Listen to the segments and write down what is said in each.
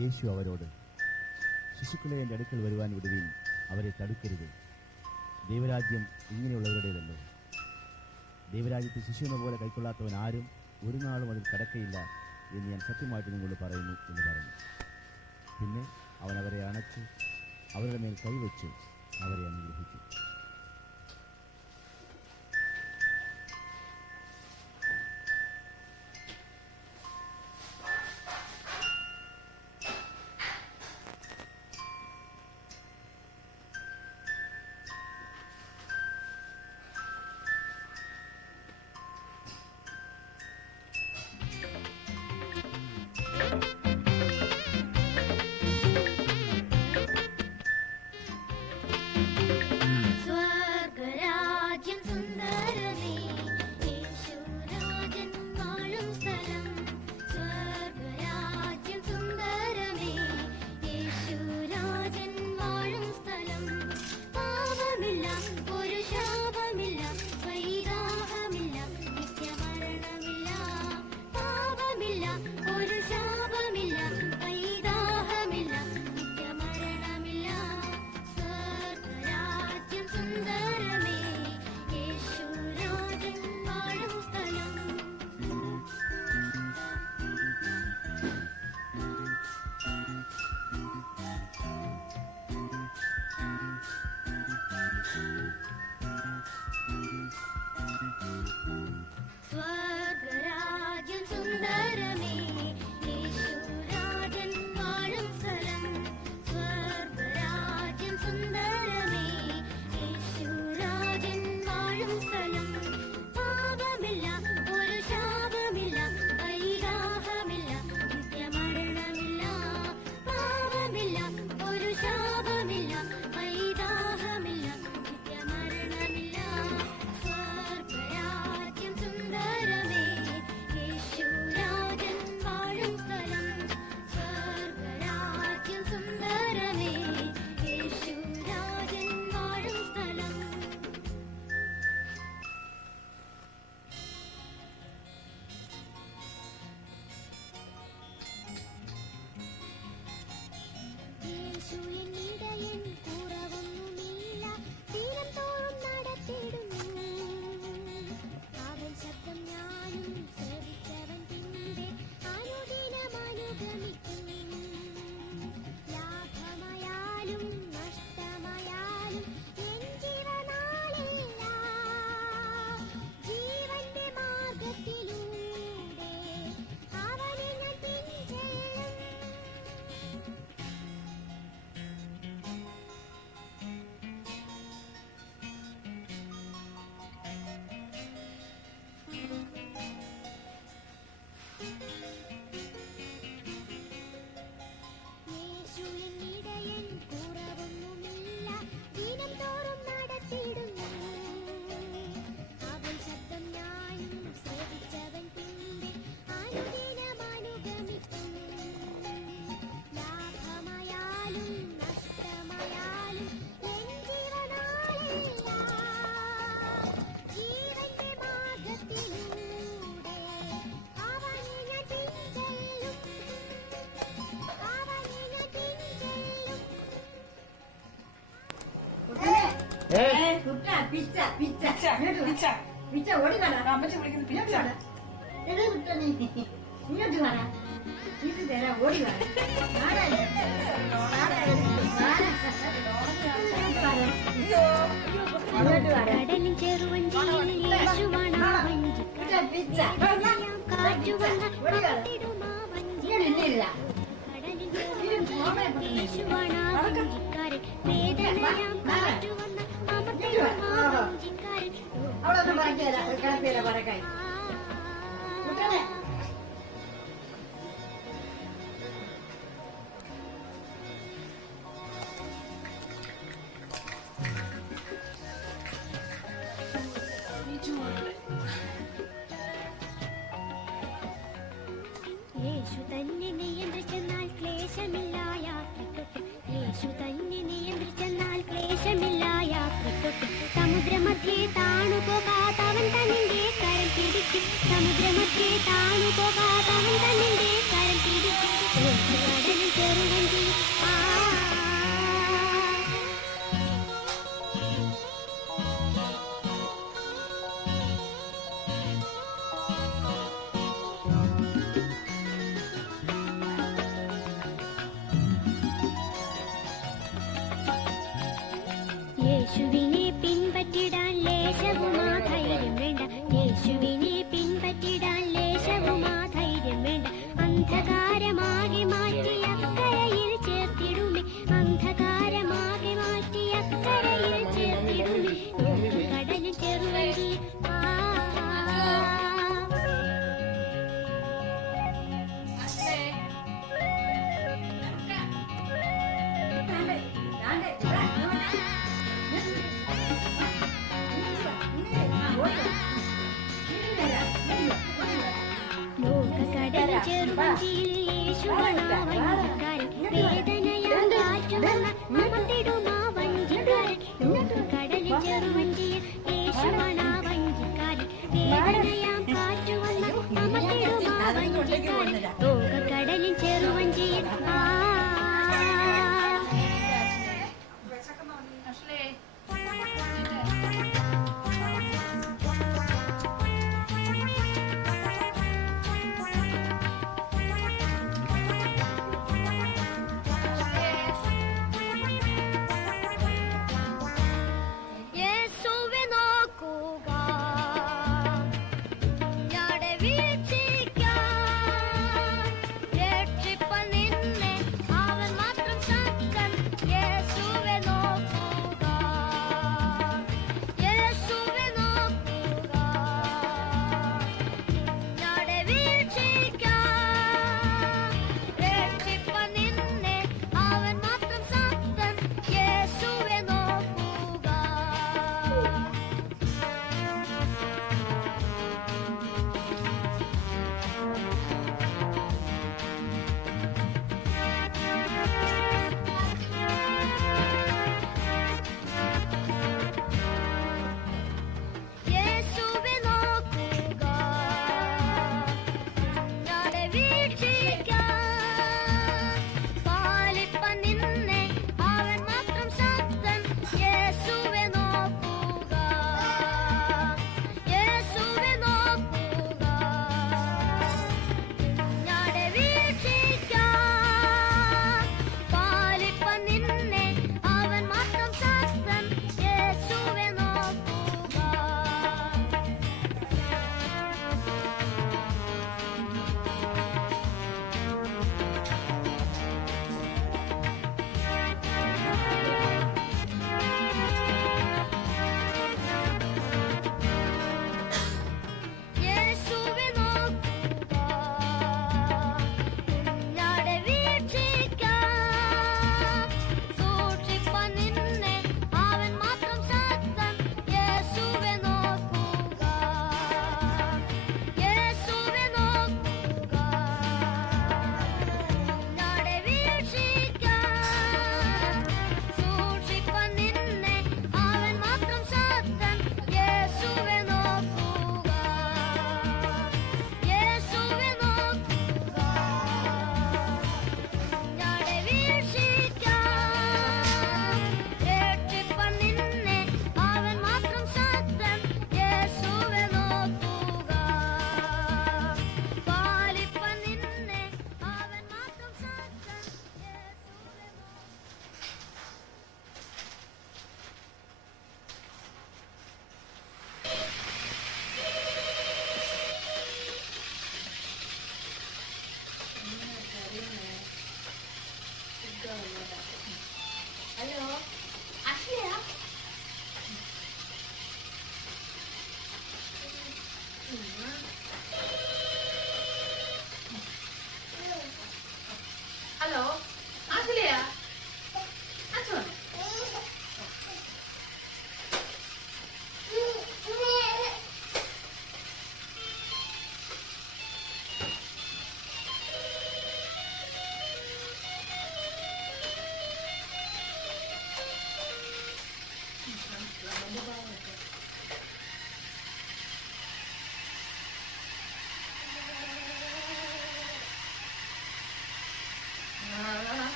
യേശു അവരോട്, ശിശുക്കളെ എൻ്റെ അടുക്കൽ വരുവാൻ വിടുവിൻ, അവരെ തടുക്കരുത്. ദൈവരാജ്യം ഇങ്ങനെയുള്ളവരുടേതല്ലോ. ദൈവരാജ്യത്തെ ശിശുവിനെ പോലെ കൈക്കൊള്ളാത്തവൻ ആരും ഒരു നാളും അതിൽ കടക്കയില്ല എന്ന് ഞാൻ സത്യമായിട്ട് നിങ്ങളോട് പറയുന്നു എന്ന് പറഞ്ഞു. പിന്നെ അവൻ അവരെ അണച്ച് അവരുടെ മേൽ കൈവച്ച് അവരെ അനുഗ്രഹിച്ചു. കടലിൻ ചെറുവഞ്ചിയിൽ യേശുവാണ് വഞ്ചിക്കാരൻ വേദനയാം കാറ്റുവന്ന വഞ്ചിക്കാരൻ യേശു തന്നെ നിയന്ത്രിച്ചെന്നാൽ ക്ലേശമില്ല യാത്രയ്ക്കൊട്ടും. യേശു തന്നെ നിയന്ത്രിച്ചെന്നാൽ ക്ലേശമില്ല യാത്രയ്ക്കൊട്ടും. സമുദ്രമധ്യേ താണുപോകാത്തവൻ തന്നിന്റെ കരം പിടിക്കും. സമുദ്രമധ്യേ താണു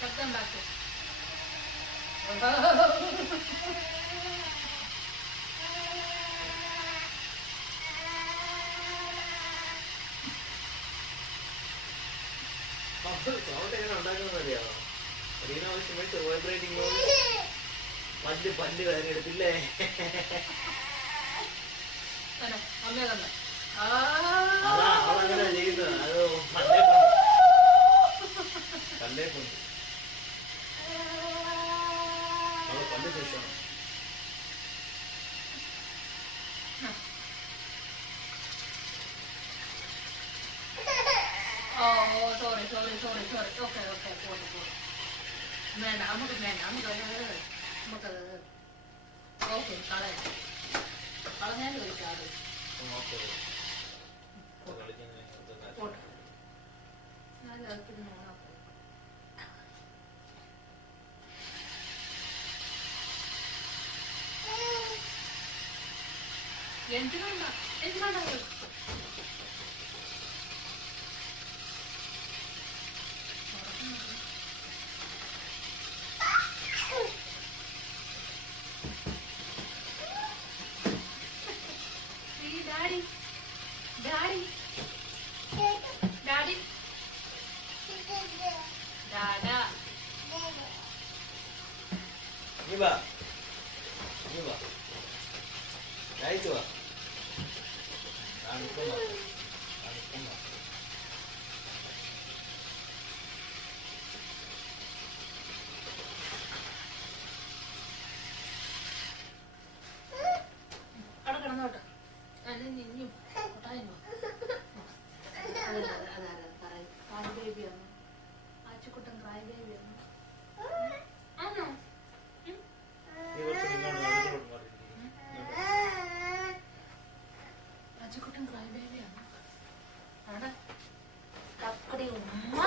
ശബ്ദം ഉണ്ടാക്കും. സൗണ്ട് എങ്ങനെ ഉണ്ടാക്കുന്നത് അറിയാമോ? ആവശ്യമായിട്ട് വൈബ്രേറ്റിംഗ് പല്ല് പല്ല് വേദന എടുത്തില്ലേ? അമ്മ തന്നെ അതാ അവളങ്ങനെ ചെയ്യുന്നത്. അത് പല്ലേ കൊണ്ട് അവള് പല്ല് ശേഷമാണ്. സോറി ഓക്കെ വേണ്ട നമുക്ക് ഓക്കെ കളഞ്ഞാലും ഒരു കാട് പോട്ടെ. എന്തിനാണ് ഡാഡി ഡാഡാ നീ വാ കഴിച്ചു വാ. അവിടെ കിടന്നോട്ടെ. നിന്നും ക്രൈ ബേബിയാണ് ആച്ചുക്കുട്ടൻ. ക്രൈ ബേബിയാണ്. ആണോ? ആച്ചുക്കുട്ടൻ ക്രൈ ബേബിയാണ്. അവിടെ ചക്കടി ഉമ്മ.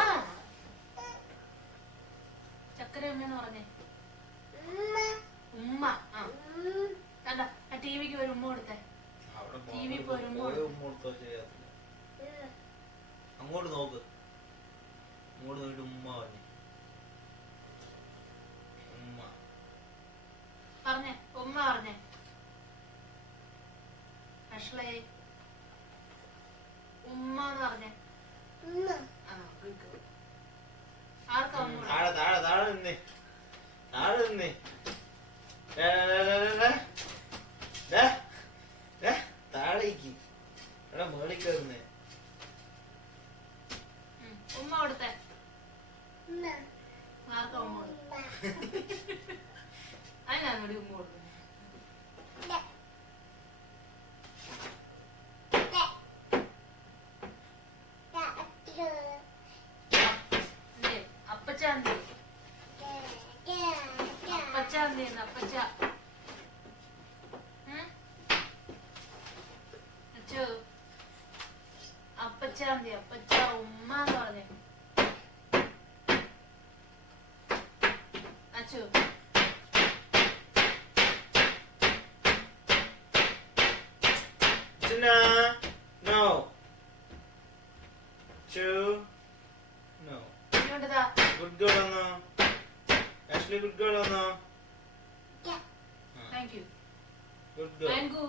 ചക്കര ഉമ്മന്ന് പറഞ്ഞേ. ഉമ്മ. ആ കണ്ട ആ ടിവിക്ക് ഒരു ഉമ്മ കൊടുത്തേ. ടിവി പോരുമ്പോ അങ്ങോട്ട് നോക്ക്. അങ്ങോട്ട് നോക്കിട്ട് ഉമ്മ പറഞ്ഞു. ഉമ്മ പറഞ്ഞേ അഷ്ലേ ഉമ്മ എന്ന് പറഞ്ഞേ. ആർക്കാ താഴെ നിന്നേ. താഴേക്ക് എടാ മേളിൽ കയറുന്നേ. ഉമ്മ കൊടുത്തേ. ആർക്കാ ഉമ്മ കൊടുത്തേ? അതിനാണ് ഇവിടെ ഉമ്മ കൊടുത്തത്. അപ്പച്ചാന്തി അപ്പച്ച അച്ഛോ അപ്പച്ചാന്തി അപ്പച്ച ഉമ്മ എന്ന് പറഞ്ഞേ. അച്ഛോ No. No. ഇങ്ങോട്ടതാ. Good girl ആണോ? Ashley good girl ആണോ? Thank you. Good girl. Thank you.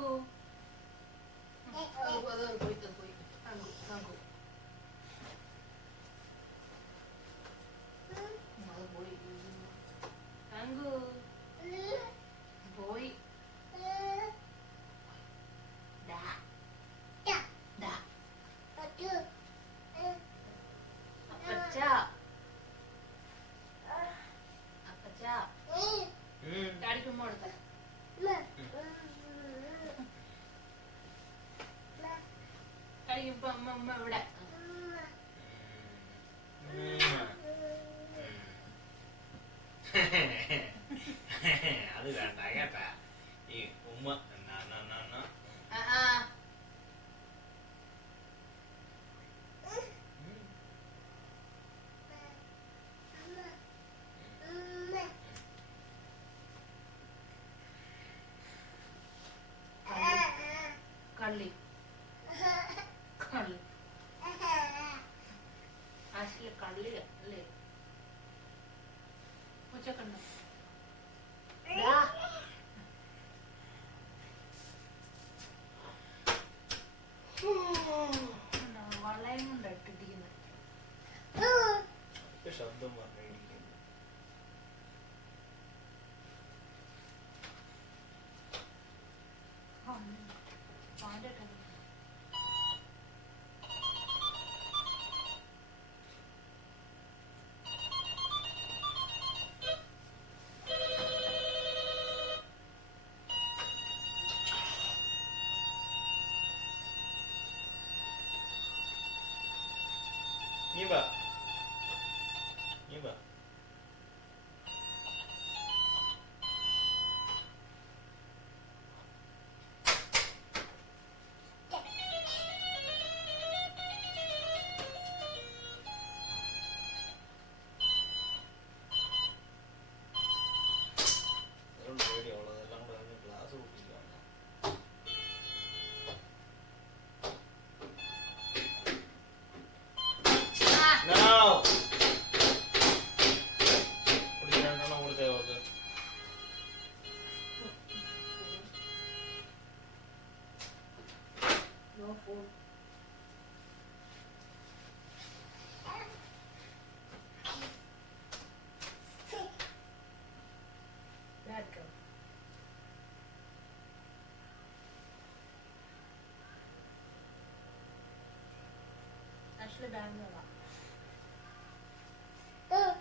പോയി. Thank you. പോയി. അപ്പച്ച ഡാഡിക്ക് ഉമ്മ കൊടുത്തേ. ഡാഡിക്ക് ഇപ്പൊ അമ്മ ഇവിടെ. അത് വേണ്ട കേട്ടാ ഈ ഉമ്മ. കള്ളി കള്ളി ആശിലെ കള്ളിയ അല്ലേ ഉച്ചക്കണ്ണ വളയം കൊണ്ടിട്ടിരിക്കുന്നത് ശബ്ദം പറഞ്ഞിരിക്കുന്നു. നീ വാ നീ വാ പേടിയുള്ളതെല്ലാം കൂടെ ഗ്ലാസ് കുട്ടിക്കാണ്. No! രണ്ടെണ്ണം കൊടുത്തേ അവർക്ക്. No food. Bad girl. Actually, Bangalore. No.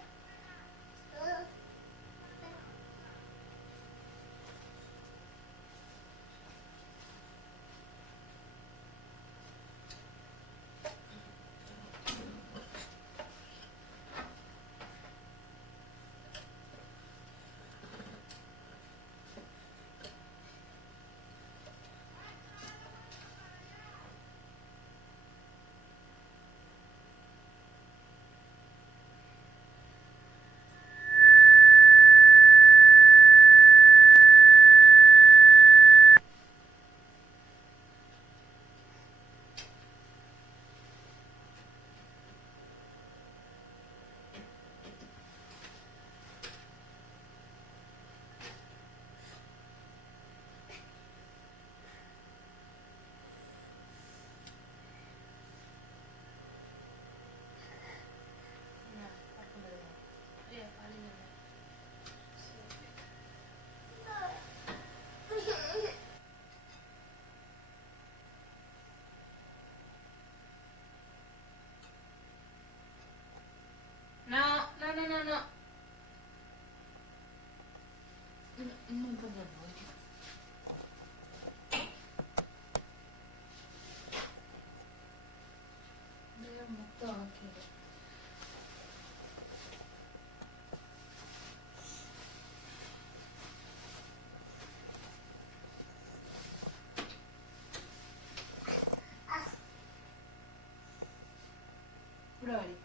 Right.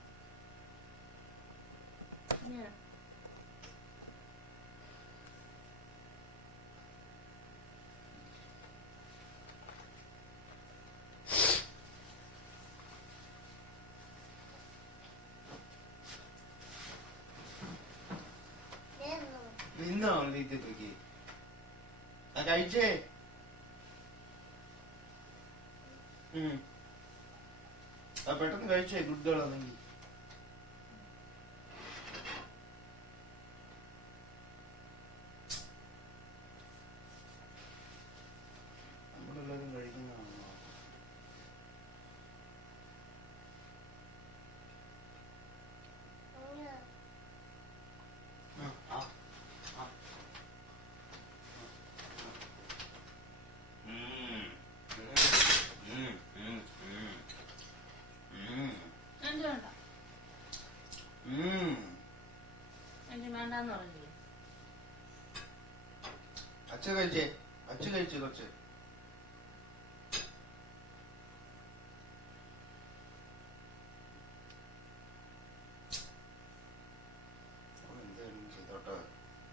Yeah. നിന്നോ വീട്ടിലേക്ക് ആ കഴിച്ചേ ആ പെട്ടെന്ന് കഴിച്ചേ ഗുഡ് ഗേൾ ആണെങ്കിൽ നമ്മളെല്ലാരും കഴിക്കുന്നതാണോ വേണ്ടാന്ന് പറഞ്ഞില്ലേ അച്ഛ കഴിച്ചേ അച്ഛ കഴിച്ചേ കുറച്ച് എന്തായാലും ചെയ്തോട്ടെ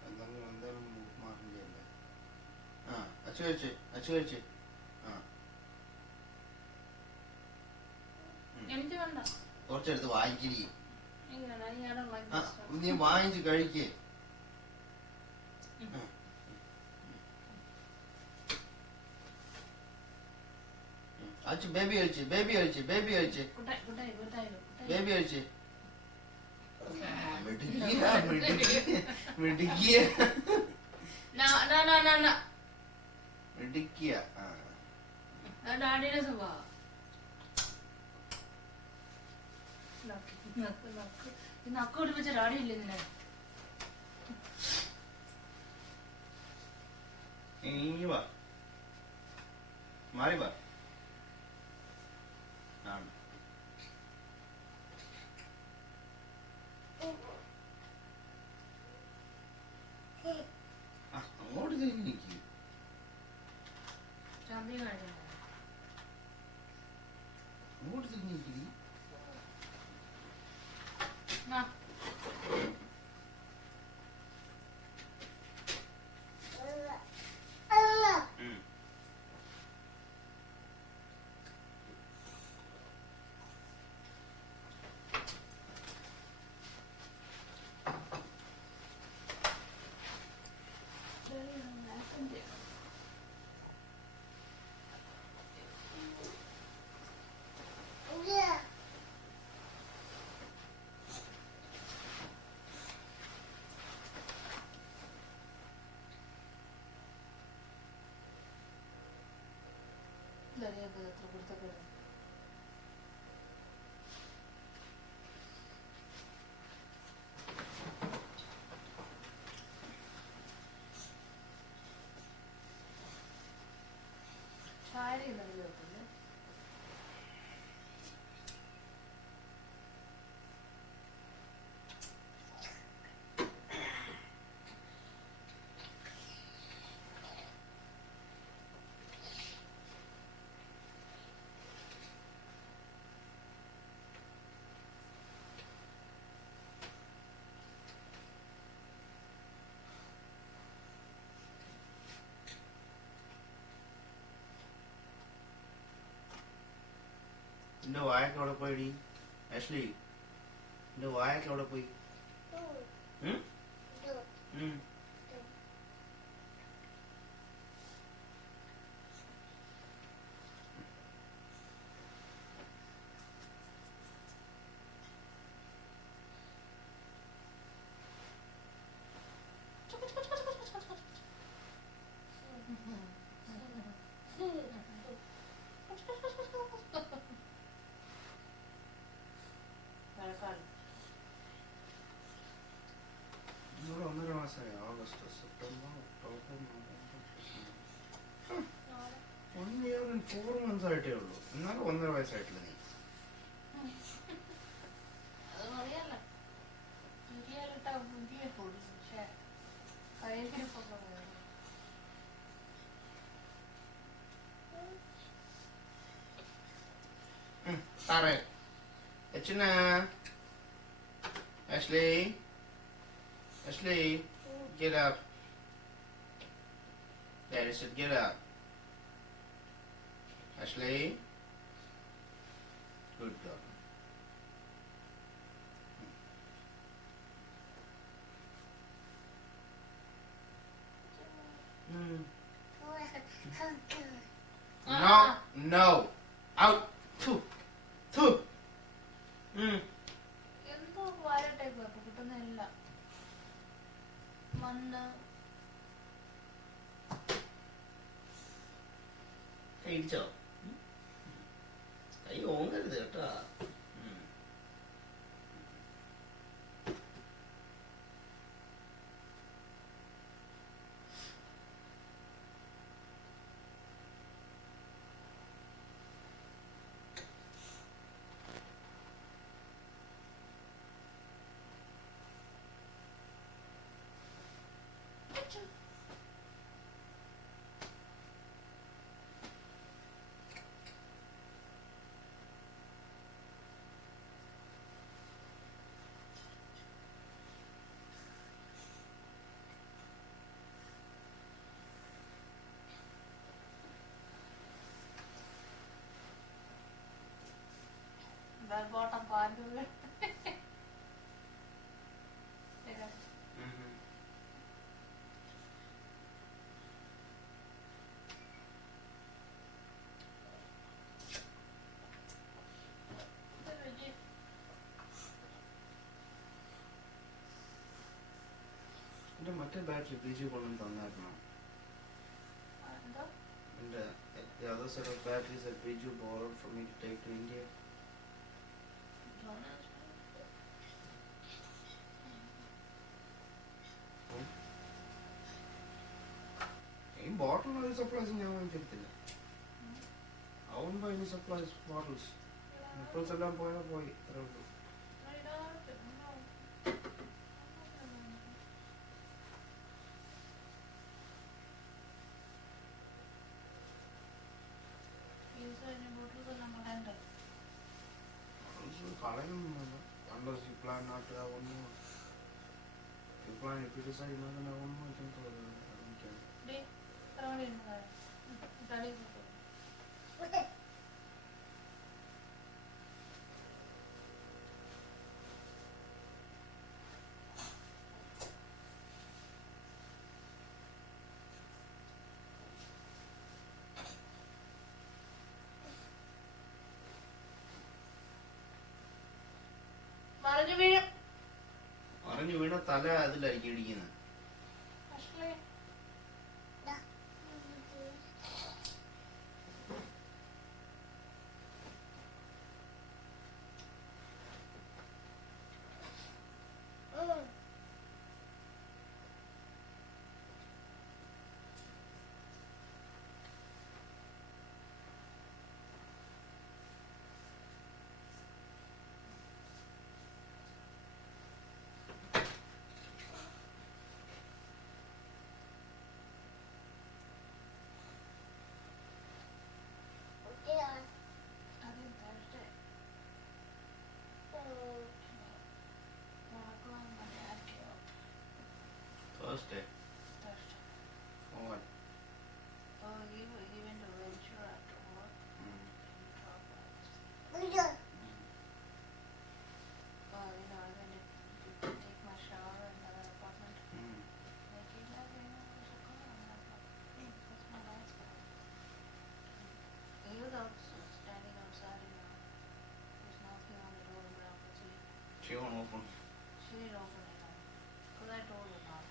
എന്തായാലും മാറില്ലേ ആ അച്ഛ കഴിച്ചേ ആ എനിക്ക് വേണ്ട. കുറച്ചെടുത്ത് വാങ്ങിക്കരി. ഇങ്ങനെ ഇയാളെ ആ, നീ വാങ്ങിച്ച് കഴിക്കേ. അച്ഛ ബേബി കഴിച്ച്, ബേബി കഴിച്ച്, ബേബി കഴിച്ച്, കുട്ടായി കുട്ടായി കുട്ടായി കുട്ടായി. ബേബി കഴിച്ച്. മിടുക്കിയ, മിടുക്കിയ, മിടുക്കിയ, നാ നാ നാ നാ നാ. മിടുക്കിയ. ആ. അത് ഡാഡിയുടെ സ്വഭാവം. നക്ക് നക്ക് നക്ക്. ഈ നക്ക് പിടിപ്പിച്ച ഡാഡി ഇല്ലേ നിന്നെ? ഇനി വാ, മാറി വാ. ആണ്. ആ, അങ്ങോട്ട് തിരിഞ്ഞ് നിൽക്കുക. ചന്തി കാണിക്കണ്ട. അങ്ങോട്ട് തിരിഞ്ഞ് നിൽക്കുക. നാ. ദരിയൊക്കെ എത്ര കൊടുത്തൊക്കെ ചായ ഇന്നലെ കേട്ടില്ലേ? എന്റെ വായൊക്കെ അവിടെ പോയിടി ആഷ്ലി, എന്റെ വായൊക്കെ അവിടെ പോയി. ഉം? ഉം. ഇവിടെ 1.5 മാസമായി. August, September, October, November, December. 1 year and 4 months ആയിട്ടേ ഉള്ളൂ. എന്നാലും 1.5 വയസ്സായിട്ടില്ല നീ. അത് മതിയല്ല. ചുരിയാലിട്ട പുതിയ പൊടി. പക്ഷേ കയ്യിലിരിപ്പൊക്കെ വേണം. Tare. Echina. Ashley. Ashley, get up. Daddy said get up. Ashley. Good girl. No, no. Out. Two. Two. എന്തോ വാരട്ടേക്ക് അപ്പൊ കിട്ടുന്നില്ല. മണ്ണ് കഴിച്ചോ? കൈ ഓങ്ങരുത് കേട്ടാ. ബോട്ടം പാൻറ്റുള്ള എന്റെ മറ്റേ ബാറ്ററി ബിജു കൊണ്ടും തന്നായിരുന്നു. എന്തോ എന്റെ the other set of batteries that Biju borrowed for me to take to India. ഈ ബോട്ടിൽ സപ്ലൈസ് ഞാൻ വാങ്ങിച്ചിട്ടില്ല. അവൻ പോയി സപ്ലൈസ് ബോട്ടിൽസ് നിപ്പിൾസ് എല്ലാം പോയാൽ പോയി അത്രേ ഉള്ളൂ. കളയൊന്നുമില്ല. Unless you plan not to have one more. If you decide you're not going to have one more, I think I don't care. മറിഞ്ഞു വീഴും. മറിഞ്ഞു വീണ തല അതിലായിരിക്കും ഇടിക്കുന്നത്. Thursday. Oh, what? He went to venture after work. I went to take my shower in the apartment. They came back and there's a car. I'm like, what's my lights for? He was standing outside and was knocking on the door, but I could see. She won't open. She didn't open it now. Because I told her not.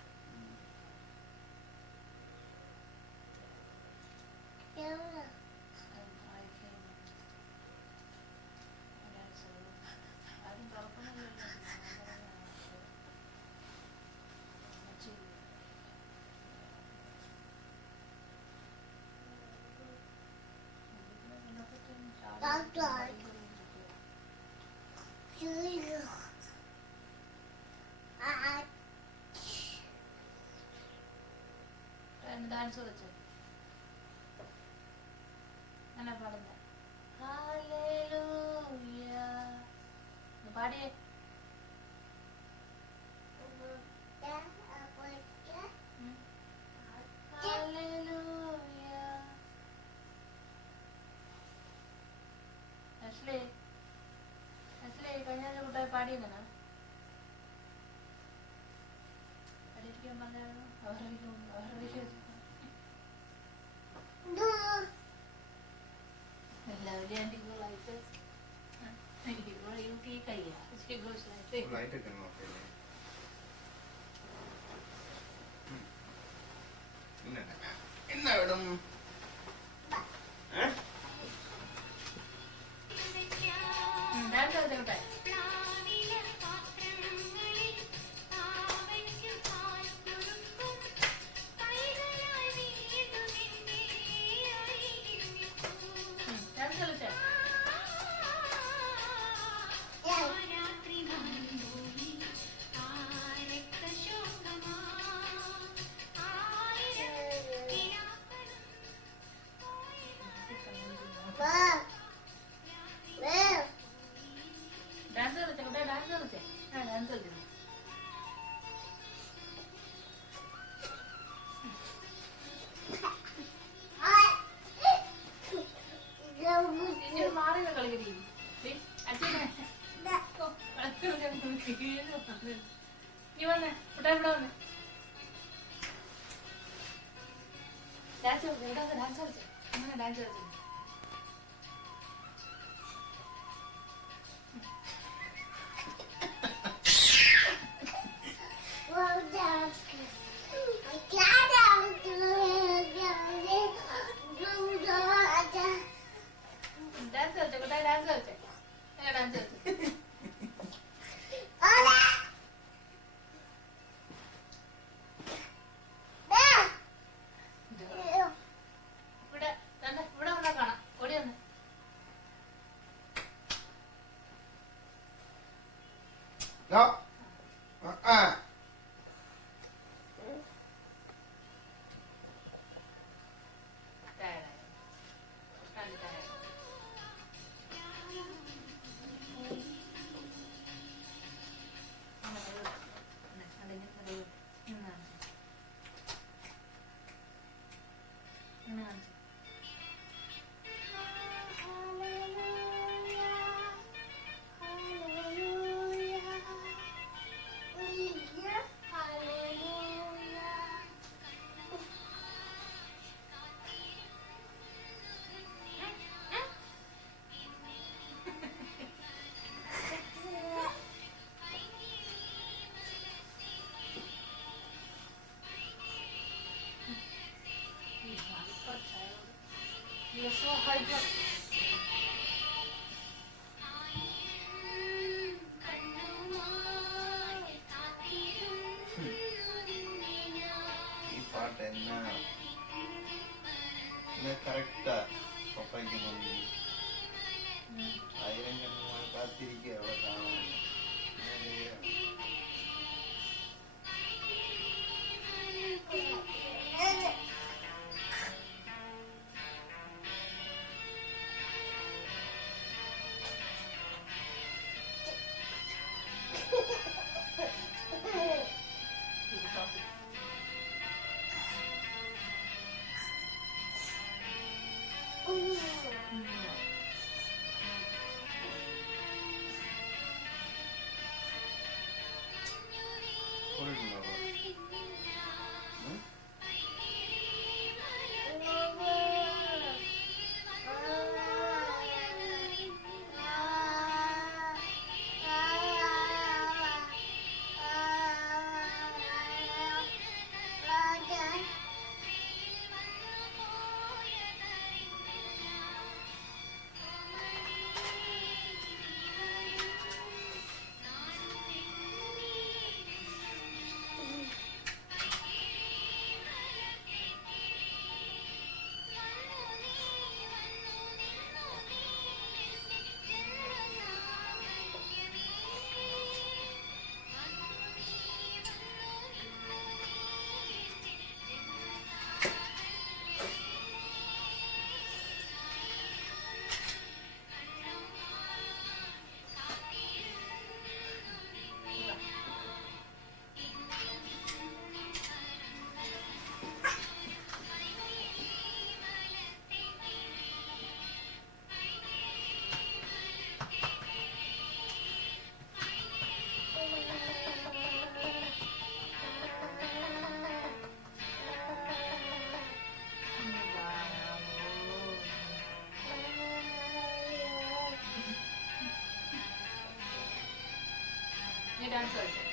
And I came and I said, I think I'll open it. Dance കളിച്ചു അങ്ങനെ പാടുന്ന hallelujah പാടിയേ hallelujah അശ്ലേ കഴിഞ്ഞ കൂട്ടായി പാടിയെന്നാ പഠിക്കാൻ പറഞ്ഞായിരുന്നു അവരുടെ lovely and you go like this. You take a year. She goes like this. Light ഒക്കെ നോക്കേ. എന്നാ ഇടും? Dance കളിച്ചോട്ടെ. നീ വന്നേ ഇവിടെ ഇവിടെ വന്നേ ഡാൻസ് കളിച്ചു ഇവിടെ വന്ന് ഡാൻസ് കളിച്ചു അങ്ങനെ ഡാൻസ് കളിച്ചു ഡാൻസ് കളിച്ചോ കൂട്ടായി ഡാൻസ് കളിച്ചേ എങ്ങനെ ഡാൻസ് കളിച്ചു ഇവിടെ തന്നെ ഇവിടെ വന്നാ കാണാം ഓടി വന്ന് No. You're so hydrated. ഈ പാട്ട് എന്നാ കറക്റ്റാ പപ്പയ്ക്ക് തോന്നി 1000 കണ്ണുമായി കാത്തിരിക്കുക അവിടെ കാണാൻ ഡാൻസ് കളിച്ചു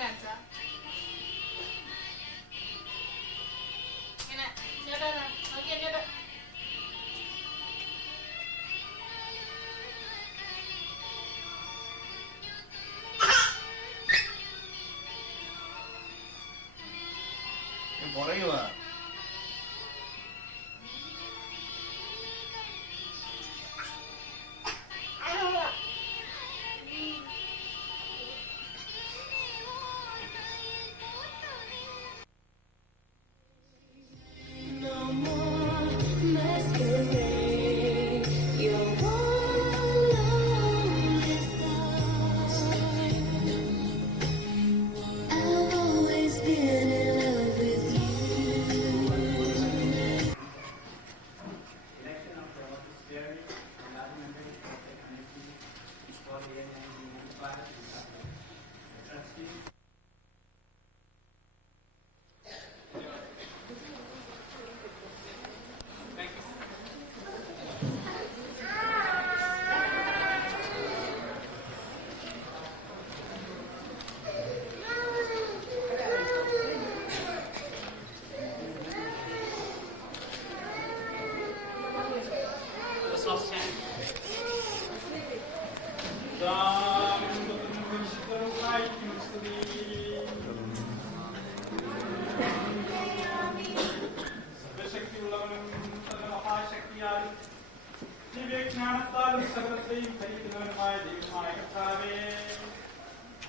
ഡാൻസാ ഇങ്ങനെ ചേട്ടാ നോക്കി എന്നോട്ട് പറയുവാ സർവശക്തിയുള്ളവനും തന്റെ മഹാശക്തിയാലും ദിവ്യജ്ഞാനത്താലും സകലത്തെയും ഭരിക്കുന്നവനുമായ ദൈവമായ കർത്താവേ,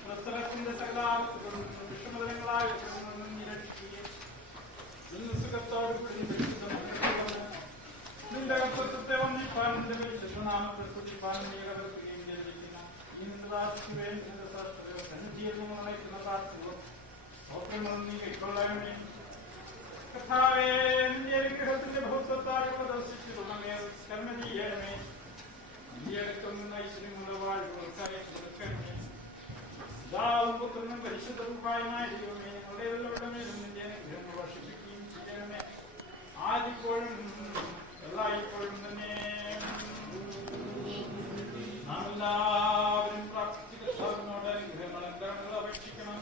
പ്രസവത്തിന്റെ സകലാപത്തുകളും വിഷമതങ്ങളായ നിന്റെ കർത്തൃത്വത്തെ വന്നിപ്പാൻ നിന്റെ മേൽ ജന്മനാമത്തെ സ്തുതിപ്പാൻ നീ ഇടവരുത്തുകയും ചെയ്തിരിക്കുന്ന ഈ നിന്റെ ദാസിക്ക് വേണ്ടി നിന്റെ ശാസ്ത്രങ്ങൾ സന്നിധിയെന്നും നയിക്കുന്ന പ്രാർത്ഥനകളും സ്വപ്നങ്ങളും നീ കൈക്കൊള്ളണമേ. കർത്താവേ, നിന്റെ അനുഗ്രഹത്തിന്റെ ബഹുത്വത്താലുള്ള ദർശിച്ചിട്ടുള്ളമേ കർമ്മ ചെയ്യണമേ. നിന്റെ അടുക്കം നിന്ന് ഐശ്വര്യമുള്ള വാഴ്വുകൾക്കായി കൊടുക്കണമേ. പിതാവും പുത്രനും പരിശുദ്ധവുമായ ദൈവമേ, അവിടെ എല്ലാവരുടെ മേലും നിന്റെ അനുഗ്രഹങ്ങൾ വർഷിപ്പിക്കുകയും ചെയ്യണമേ. ആദ്യപ്പോഴും എല്ലായ്പ്പോഴും തന്നെ നാം എല്ലാവരും പ്രാർത്ഥിച്ച് കർത്താവിനോട് അനുഗ്രഹങ്ങൾ എന്താണെന്ന് അപേക്ഷിക്കണം.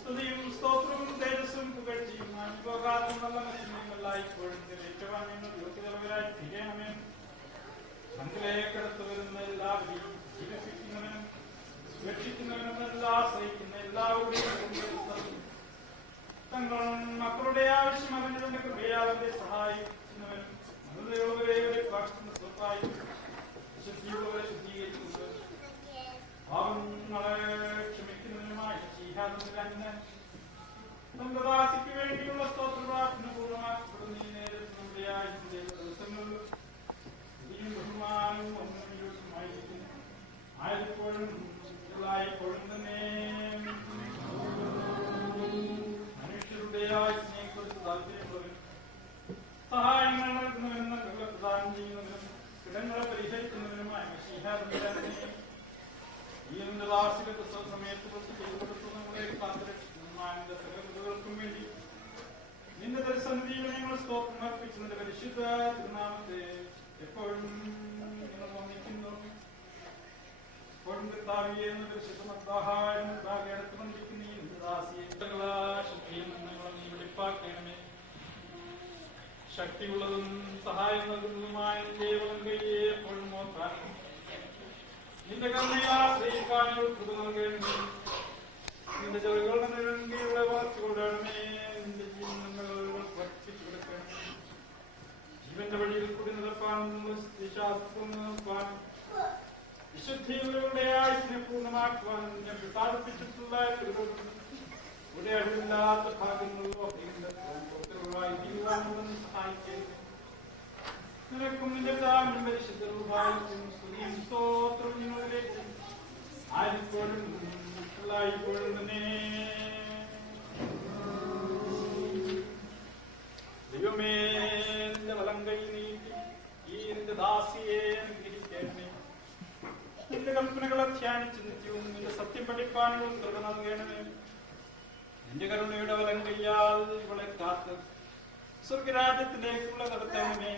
സ്തുതിയും സ്തോത്രവും തേജസ്സും പുകഴ്ചയും അനുഭവകാലം നല്ല മനുഷ്യനെയും എല്ലായ്പ്പോഴും നിറവേറ്റുവാൻ നിങ്ങൾ യോഗ്യതയുള്ളവരായി തീരണമേ. പങ്കിലേക്ക് വരുന്ന എല്ലാവരെയും ജീവിപ്പിക്കുന്നവനും രക്ഷിക്കുന്നവനും ആശ്രയിക്കുന്ന എല്ലാവരുടെയും തങ്ങളും മക്കളുടെ ആവശ്യം അവന്റെ തന്നെ കൃപയാൽ അവരെ സഹായിക്കുന്നവനും മൃതയുള്ളവരെ പ്രാർത്ഥന സ്വത്തായി ശുദ്ധിയുള്ളവരെ ശുദ്ധീകരിക്കുന്നവനും പാപങ്ങളെ ക്ഷമിക്കുന്നതിനുമായി നമ്മുടെ ദാസിക്ക് വേണ്ടിയുള്ള സ്തോത്ര പ്രാർത്ഥന പൂർണ്ണമാക്കപ്പെടുന്ന ഈ നേരത്തെ നമ്മുടെ ദിവസങ്ങളിൽ ഇതിനും ബഹുമാനവും ഒന്നുമായിരിക്കുന്നു. ആയപ്പോഴും എല്ലായ്പ്പോഴും തന്നെ മനുഷ്യരുടെ ആയുസിനെക്കുറിച്ച് താല്പര്യമുള്ളവരും സഹായങ്ങൾ നൽകുന്നവരും പ്രദാനം ചെയ്യുന്നവരും കിടങ്ങളെ പരിഹരിക്കുന്നവരുമായ ഈ ദാസികൾക്ക് സമയത്ത് ചെയ്തു കൊടുത്തു നമ്മളെ കാത്തുരക്ഷിക്കുന്നതുമായ സകലകൾക്കും വേണ്ടി നിന്റെ ദർശനത്തിൽ ഞങ്ങൾ സ്തോത്രം അർപ്പിക്കുന്നതിന്റെ പരിശുദ്ധ തിരുനാമത്തെ എപ്പോഴും നിങ്ങൾ വന്നിരിക്കുന്നു. എപ്പോഴും കർത്താവിയെന്ന് പരിശുദ്ധമത്താഹാരം എടുത്തു വന്നിരിക്കുന്ന ഈ ദാസിയെ ശക്തിയിൽ നിങ്ങളെ നീ വെളിപ്പാക്കണമേ. ശക്തിയുള്ളതും സഹായം നൽകുന്നതുമായ ദൈവം കയ്യെ എപ്പോഴും നോക്കാൻ നിന്റെ കർമ്മയാശ്രയിക്കാനുള്ള കൃപ നൽകണമേ. നിന്റെ ചെറുകളുടെ നിരങ്കിയുള്ള വാക്കുകൊണ്ടാണമേ. നിന്റെ ജീവനങ്ങൾ പഠിപ്പിച്ചു കൊടുക്കണമേ. ജീവന്റെ വഴിയിൽ കൂടി നടപ്പാനും ശാസ്ത്രം വിശുദ്ധിയുടെ ആയുസിനെ പൂർണ്ണമാക്കുവാനും ഞാൻ പ്രസാദിപ്പിച്ചിട്ടുള്ള ഇവിടെ അറിവില്ലാത്ത ഭാഗങ്ങളിലോ സഹായിക്കുന്നു. നിനക്കും നിന്റെ പിതാവിനും പരിശുദ്ധവുമായിരിക്കും സ്തുതിയും സ്തോത്രവും നിങ്ങളിലേക്ക് ആയിരിപ്പോഴും എല്ലായ്പ്പോഴും തന്നെ. ദൈവമേ, നിന്റെ വലം കൈ നീട്ടി ഈ നിന്റെ ദാസിയെ അനുഗ്രഹിക്കണമേ. നിന്റെ കൽപ്പനകളെ ധ്യാനിച്ച് നിത്യവും നിന്റെ സത്യം പഠിപ്പാനുള്ള കൃപ നൽകണമേ. നിന്റെ കരുണയുടെ വലം കയ്യാൽ ഇവളെ കാത്ത് സ്വർഗരാജ്യത്തിലേക്കുള്ള നടത്തണമേ.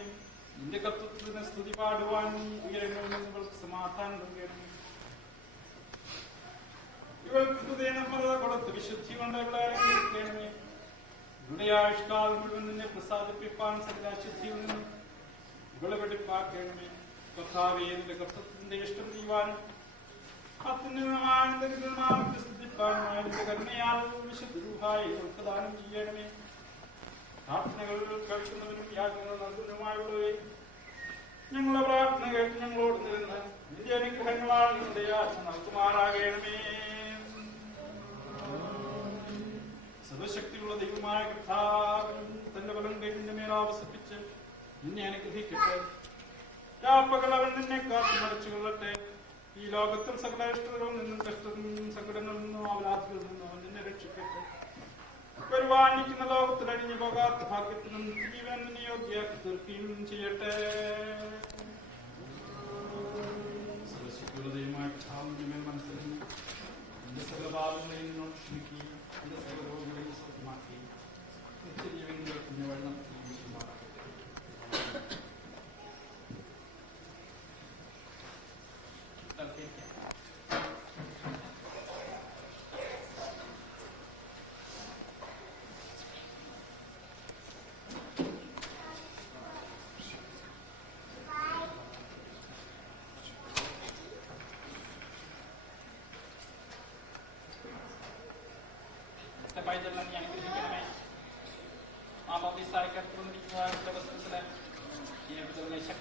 നിന്റെ കർത്തൃത്വത്തിന് സ്തുതി പാടുവാൻ ഉയരങ്ങളിൽ ഇവൾക്ക് സമാധാനം നൽകണമേ. ഇവൾക്ക് ഹൃദയനമ്മത കൊടുത്ത് വിശുദ്ധി കൊണ്ട് ഇവളെ അലങ്കരിക്കണമേ. ഇവളുടെ ആയുഷ്കാലം മുഴുവൻ നിന്നെ പ്രസാദിപ്പിപ്പാൻ സകലാശുദ്ധിയിൽ നിന്നും ഇവളെ വെടിപ്പാക്കണമേ. കർത്താവേ, നിന്റെ കർത്തൃത്വത്തിന്റെ ഇഷ്ടം ചെയ്യുവാനും അത്യുന്നതമാനന്ദ സ്തുതിപ്പാനുമായ നിന്റെ കരുണയാൽ വിശുദ്ധരൂഹായി ഇവൾക്ക് ദാനം ചെയ്യണമേ. പ്രാർത്ഥനകൾ കേൾക്കുന്നവരും യാഗങ്ങൾ നൽകുന്നതുമായുള്ളവരെ ഞങ്ങളുടെ പ്രാർത്ഥന കേട്ട് ഞങ്ങളോട് നിരുന്ന് നിന്റെ അനുഗ്രഹങ്ങളാൽ നിന്റെ യാത്ര നൽകുമാറാകണമേ. സർവശക്തിയുള്ള ദൈവമായ കർത്താവിനും തന്റെ ബലം നിന്റെ മേൽ ആവസിപ്പിച്ച് നിന്നെ അനുഗ്രഹിക്കട്ടെ. രാപ്പകൽ അവൻ നിന്നെ കാത്തു മടച്ചു കൊള്ളട്ടെ. ഈ ലോകത്തിൽ സകല ഇഷ്ടതകളിൽ നിന്നും കഷ്ടത്തിനും സങ്കടങ്ങളിൽ നിന്നും അവലാദികളിൽ നിന്നും അവൻ നിന്നെ രക്ഷിക്കട്ടെ. വരുവാനിക്കുന്ന ലോകത്തിൽ അഴിഞ്ഞു പോകാത്ത ഭാഗ്യത്തിനും ജീവൻ നിന്നെ യോഗ്യയാക്കി തീർക്കുകയും ചെയ്യട്ടെ.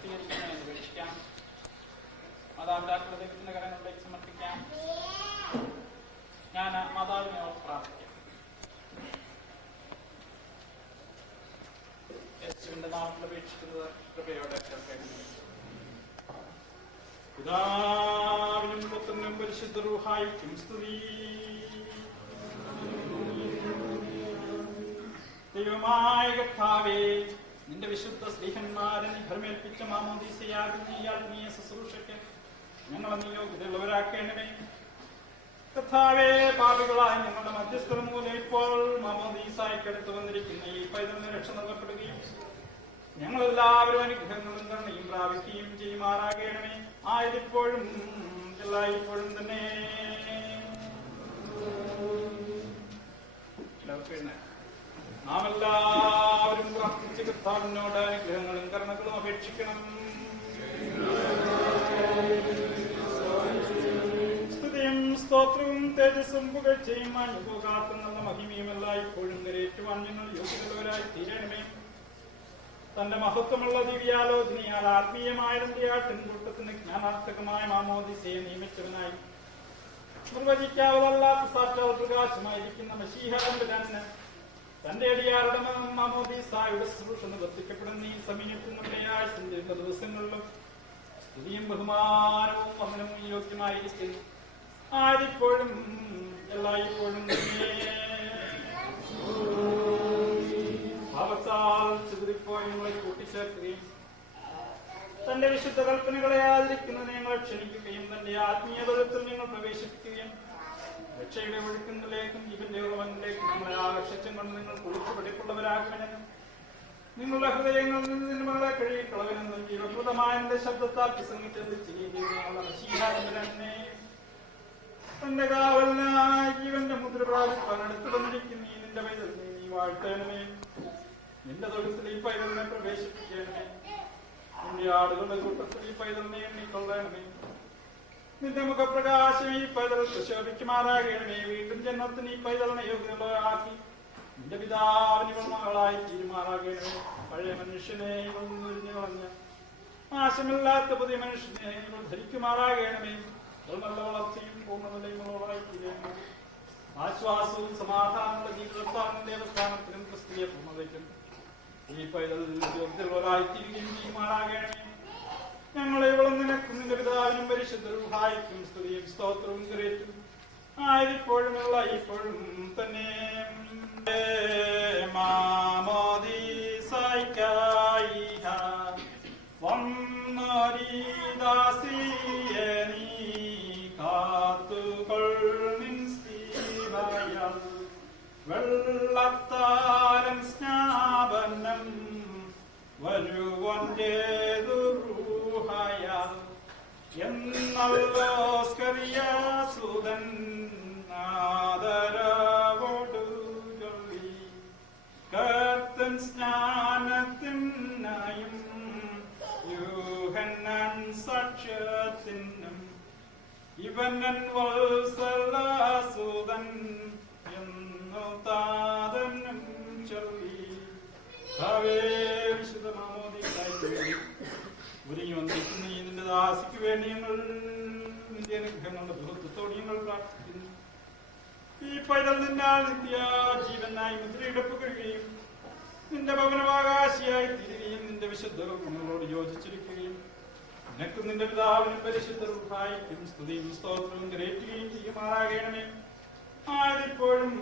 ശക്തീകരിക്കണമെന്ന് അപേക്ഷിക്കാം. മാതാപിതാക്കളുടെ ദൈവത്തിന്റെ കരങ്ങളിലേക്ക് സമർപ്പിക്കാം. ഞാൻ മാതാവിനോട് പ്രാർത്ഥിക്കാം. യേശുവിന്റെ നാമത്തിൽ അപേക്ഷിക്കുന്നത് കൃപയോടെ കേൾക്കുന്നു. പിതാവിനും പുത്രനും പരിശുദ്ധ റൂഹായിക്കും സ്തുതി. ദൈവമായ കർത്താവേ, നിന്റെ വിശുദ്ധ സ്നേഹന്മാരെ നീ ഭരമേൽപ്പിച്ച മാമോദീസയാകുന്ന ഈ ആത്മീയ ശുശ്രൂഷയ്ക്ക് ഞങ്ങളെ നീ യോഗ്യതയുള്ളവരാക്കേണ്ടമേ. കർത്താവേ, പാപികളായ ഞങ്ങളുടെ മധ്യസ്ഥത മൂലം ഇപ്പോൾ മാമോദീസായിക്കടുത്ത് വന്നിരിക്കുന്ന ഈ പൈതലിന് രക്ഷ നൽകപ്പെടുകയും ഞങ്ങളെല്ലാവരും അനുഗ്രഹങ്ങളും കരുണയും പ്രാപിക്കുകയും ചെയ്യുമാറാകണമേ. ആയതിപ്പോഴും എല്ലായ്പ്പോഴും തന്നെ. നാം എല്ലാവരും പ്രാർത്ഥിച്ച് കർത്താവിനോട് അനുഗ്രഹങ്ങളും കരുണകളും അപേക്ഷിക്കണം. സ്തുതിയും സ്തോത്രവും തേജസ്സും പുകഴ്ചയും അനുഭവകാത്ത നല്ല മഹിമയും എല്ലായ്പ്പോഴും നിറയേറ്റുവാൻ ഞങ്ങൾ യോഗ്യതയുള്ളവരായി തീരണമേ. തന്റെ മഹത്വമുള്ള ദിവ്യാലോചനയാൽ ആത്മീയമായ ആട്ടിൻകൂട്ടത്തിന് ജ്ഞാനാർത്ഥകമായ മാമോദിസയെ നിയമിച്ചവനായി നിർവചിക്കാവതല്ലാത്ത സാക്ഷാൽ പ്രകാശമായിരിക്കുന്ന മശീഹാന്റെ തന്നെ തന്റെ അടിയാറുടെ മാമോദീസായുടെ ശുശ്രൂഷ നിവർത്തിക്കപ്പെടുന്ന ഈ സമയത്തിനുള്ളയായ സഞ്ചരിക്കുന്ന ദിവസങ്ങളിലും സ്തുതിയും ബഹുമാനവും വന്ദനവും യോഗ്യമായിരിക്കുന്നു. ആരിപ്പോഴും എല്ലായ്പ്പോഴും ഭാവത്താൽ ചിതറിപ്പോയി ഞങ്ങളെ കൂട്ടിച്ചേർക്കുകയും തന്റെ വിശുദ്ധ കൽപ്പനകളെ ആദരിക്കുന്നത് ഞങ്ങളെ ക്ഷണിക്കുകയും തന്റെ ആത്മീയ ബലത്തിൽ ഞങ്ങൾ പ്രവേശിപ്പിക്കുകയും രക്ഷയുടെ ഒഴുക്കുന്നതിലേക്കും ജീവന്റെ ഉറവനിലേക്കും ഞങ്ങളെ ആകർഷിച്ചും കൊണ്ട് നിങ്ങൾ കുളിച്ചു പഠിപ്പുള്ളവരാകുമെന്നും നിങ്ങളുടെ ഹൃദയങ്ങളിൽ നിന്ന് നിന്മകളെ കഴുകിക്കളവനെന്നും ജീവകൃതമായ എന്റെ ശബ്ദത്താൽ പ്രസംഗിച്ചത് ചെയ്യുന്ന തന്റെ കാവലിനായി ജീവന്റെ മുദ്ര പ്രാപിപ്പാൻ അടുത്ത് വന്നിരിക്കുന്ന ഈ നിന്റെ പൈതലിനെ നീ വാഴ്ത്തണമേ. നിന്റെ തൊഴുത്തിൽ ഈ പൈതലിനെ പ്രവേശിപ്പിക്കണമേ. നിന്റെ ആടുകളുടെ കൂട്ടത്തിൽ ഈ പൈതലിനെ എണ്ണിക്കൊള്ളണമേ. നിന്റെ മുഖപ്രകാശം ഈ പൈതൽ പ്രശോഭിക്കുമാറാകണമേ. വീണ്ടും ജന്മത്തിന് ഈ പൈതലിനെ യോഗ്യതയാക്കി നിന്റെ പിതാവിന് മകളായി തീരുമാറാകണമേ. പഴയ മനുഷ്യനെ ഇവൾ മുരിഞ്ഞു കളഞ്ഞ നാശമില്ലാത്ത പുതിയ മനുഷ്യനെ ഇവൾ ധരിക്കുമാറാകണമേ. നല്ല വളർച്ചയും പൂർണ്ണതയുമുള്ളവളായി തീരണമേ. ആശ്വാസവും സമാധാനമുള്ള ജീവിതത്താലും ദേവസ്ഥാനത്തിനും ക്രിസ്തീയ പൂർണ്ണതയ്ക്കും ഈ പൈതൽ യോഗ്യതയുള്ളവരായി തീരുകയും ചെയ്യുമാറാകണമേ. ഞങ്ങളെ ഇവളും നിനക്കും നിന്റെ പിതാവിനും പരിശുദ്ധ റൂഹായിക്കും സ്തുതിയും സ്തോത്രവും കരേറ്റും ആയിരിപ്പോഴും ഇപ്പോഴും തന്നെ. വെള്ളത്താരം സ്നാപനം വരുവന്റേതുഹായാൽ എന്നല്ലോസ്കറിയാസുതൻ ആദരവോടു ചൊല്ലി കർത്തൻ സ്നാനത്തിനായും യൂഹന്നാൻ സാക്ഷ്യത്തിനും ഇവനൻ വത്സലാസുതൻ എന്നു താതനും ചൊല്ലി വിശുദ്ധ മാമോദീസായി ഒരുങ്ങി വന്നിരിക്കുന്ന ഈ നിന്റെ ദാസിക്ക് വേണ്ടി ഞങ്ങൾ നിന്റെ അനുഗ്രഹങ്ങളുടെ ബഹുത്വത്തോട് ഞങ്ങൾ പ്രാർത്ഥിക്കുന്നു. ഈ പൈതൽ നിന്നാൽ നിത്യ ജീവനായി മുദ്രയിടപ്പെടുകയും നിന്റെ ഭവനവകാശിയായി തീരുകയും നിന്റെ വിശുദ്ധ ഗുണങ്ങളോട് യോജിച്ചിരിക്കുകയും നിനക്കും നിന്റെ പിതാവിനും പരിശുദ്ധ റൂഹായിക്കും സ്തുതിയും സ്തോത്രവും കരേറ്റുകയും ചെയ്യുമാറാകണമേ. ആരിപ്പോഴും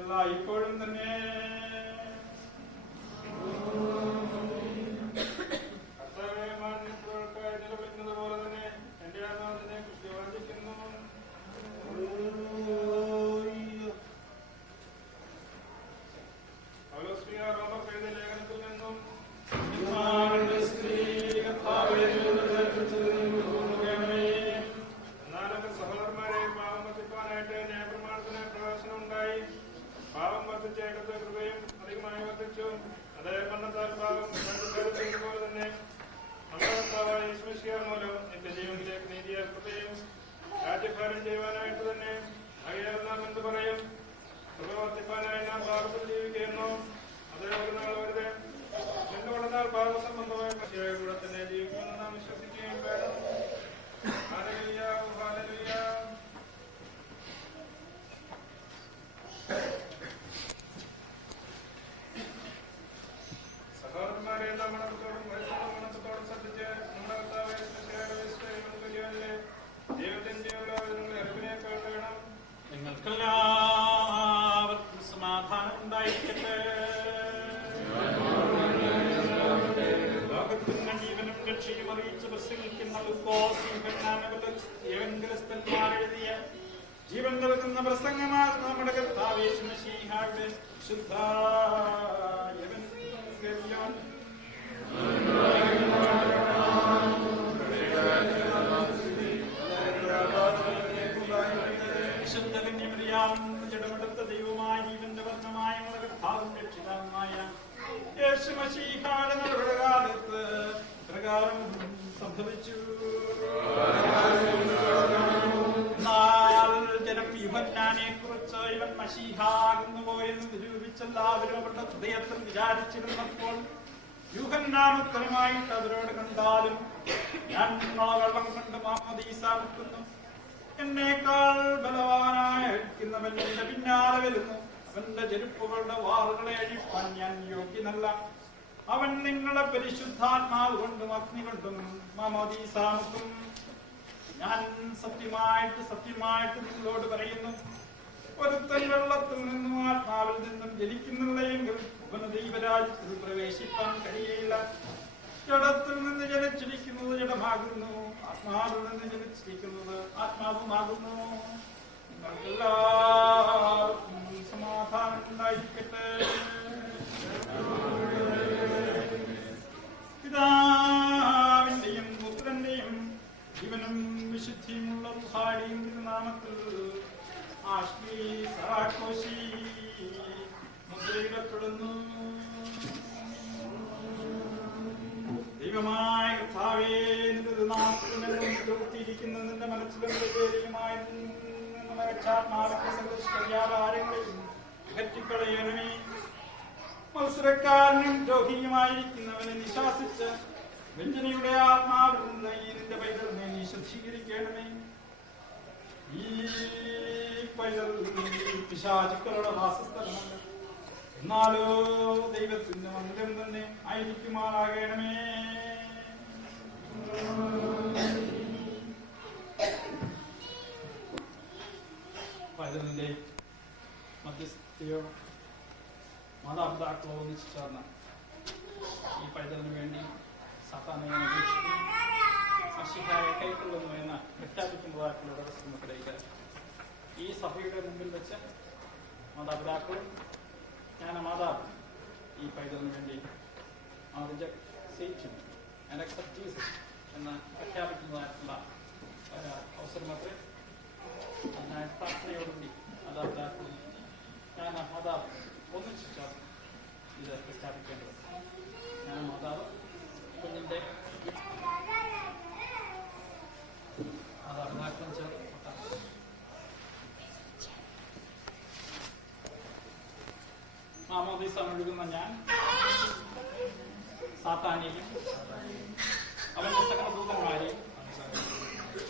എല്ലായ്പ്പോഴും തന്നെ. നിലപറ്റുന്നത് പോലെ തന്നെ എന്റെ ആത്മാവിനെ കുറിച്ച് വാദിക്കുന്നു. ലേഖനത്തിൽ നിന്നും എന്നാലും സഹോദരന്മാരെ പാവം വർദ്ധിപ്പാനായിട്ട് ന്യായപ്രമാണത്തിന് പ്രവേശനം ഉണ്ടായി. പാവം വർദ്ധിച്ചേക്കത്തെ കൃപയും ശുശ്രൂഷയും അറിയിച്ച് പ്രസംഗിക്കുന്ന എഴുതിയ ജീവൻ നൽകുന്ന പ്രസംഗമാകുന്ന നമ്മുടെ കർത്താവേ മിശിഹായുടെ ശുദ്ധ എവങ്കേലിയോൻ ജഡമെടുത്ത ദൈവമായ ജീവന്റെ വർണ്ണമായ നമ്മുടെ കർത്താവും രക്ഷിതാവുമായ യേശു മിശിഹായുടെ നടപടികാലത്ത് പ്രകാരം സംഭവിച്ചു. എന്നാൽ ജനം യൂഹന്നാനെ കുറിച്ച് ഇവൻ മശീഹാകുന്നുവോ എന്ന് നിരൂപിച്ച് എല്ലാവരും അവരുടെ ഹൃദയത്തിൽ വിചാരിച്ചിരുന്നപ്പോൾ യൂഹന്നാൻ ഉത്തരമായിട്ട് അവരോട് കണ്ടാലും ഞാൻ വെള്ളം കൊണ്ട് മാമോദീസ മുക്കുന്നു, എന്നേക്കാൾ ബലവാനായ അഴിക്കുന്നവൻ എന്റെ പിന്നാലെ വരുന്നു, അവന്റെ ചെരുപ്പുകളുടെ വാറുകളെ അഴിപ്പാൻ ഞാൻ യോഗ്യനല്ല. അവൻ നിങ്ങളെ പരിശുദ്ധാത്മാവ് കൊണ്ടും അഗ്നി കൊണ്ടും മാമോദീസ മുക്കും. ഞാൻ സത്യമായിട്ട് സത്യമായിട്ട് നിങ്ങളോട് പറയുന്നു, ഒരുത്തൻ വെള്ളത്തിൽ നിന്നും ആത്മാവിൽ നിന്നും ജനിക്കുന്നില്ലെങ്കിൽ അവന് ദൈവരാജ്യത്തിൽ പ്രവേശിക്കാൻ കഴിയില്ല. ജഡത്തിൽ നിന്ന് ജനിച്ചിരിക്കുന്നത് ജഡമാകുന്നു, ആത്മാവിൽ നിന്ന് ജനിച്ചിരിക്കുന്നത് ആത്മാവുമാകുന്നു. നിങ്ങൾക്കെല്ലാവർക്കും സമാധാനം ഉണ്ടായിരിക്കട്ടെ. പിതാവിന്റെയും പുത്രന്റെയും ജീവനും വിശുദ്ധിയുമുള്ള റുഹായുടെയും തിരുനാമത്തിൽ ആശ്മി സറാക്കോശി മുദ്രയിടപ്പെടുന്നു. ദൈവമായ കർത്താവേ, നിന്റെ നാമത്തിരിക്കുന്ന നിന്റെ മനസ്സിലും ഹൃദയവുമായി മരച്ചാത്മാവിന്റെ സംഘർഷവ്യാപാരങ്ങളെയും അകറ്റിക്കളയണമേ. മത്സരക്കാരനും ദ്രോഹിയുമായിരിക്കുന്നവനെ നിശാസിച്ച് വ്യഞ്ജനയുടെ ആത്മാവിൽ നിന്ന് ഈ നിന്റെ പൈതലിനെ നീ ശുദ്ധീകരിക്കണമേ. ഈ പൈതൽ പിശാചുക്കളുടെ വാസസ്ഥലമല്ല, എന്നാലോ ദൈവത്തിന്റെ മന്ദിരം തന്നെ ആയിരിക്കുമാറാകണമേ. പൈതലിന്റെ മധ്യസ്ഥയോ മാതാപിതാക്കളോ ഒന്നിച്ചു ചേർന്ന ഈ പൈതലിന് വേണ്ടി സാത്താനെ അപേക്ഷിക്കുന്നു. മശീഹായെ കൈക്കൊള്ളുന്നു എന്ന് പ്രഖ്യാപിക്കുന്നതായിട്ടുള്ള വ്യവസ്ഥകൾക്കിടയിൽ ഈ സഭയുടെ മുമ്പിൽ വെച്ച് മാതാപിതാക്കളും ജ്ഞാനമാതാവും ഈ പൈതലിന് വേണ്ടി എന്ന് പ്രഖ്യാപിക്കുന്നതായിട്ടുള്ള ഒരു അവസരമത്രേ. അതിനായി പ്രാർത്ഥനയോടുകൂടി മാതാപിതാക്കളും ജ്ഞാനമാതാവ് ഒന്നിച്ചു ചേർന്ന് ഇത് പ്രഖ്യാപിക്കേണ്ടത്. ജ്ഞാനമാതാവ് കുഞ്ഞിന്റെ മാതാപിതാക്കളും ചേർന്ന് മാമോദീസ ഒഴുകുന്ന ഞാൻ സാത്താനെയും അവന്റെ സകല ദൂതന്മാരെയും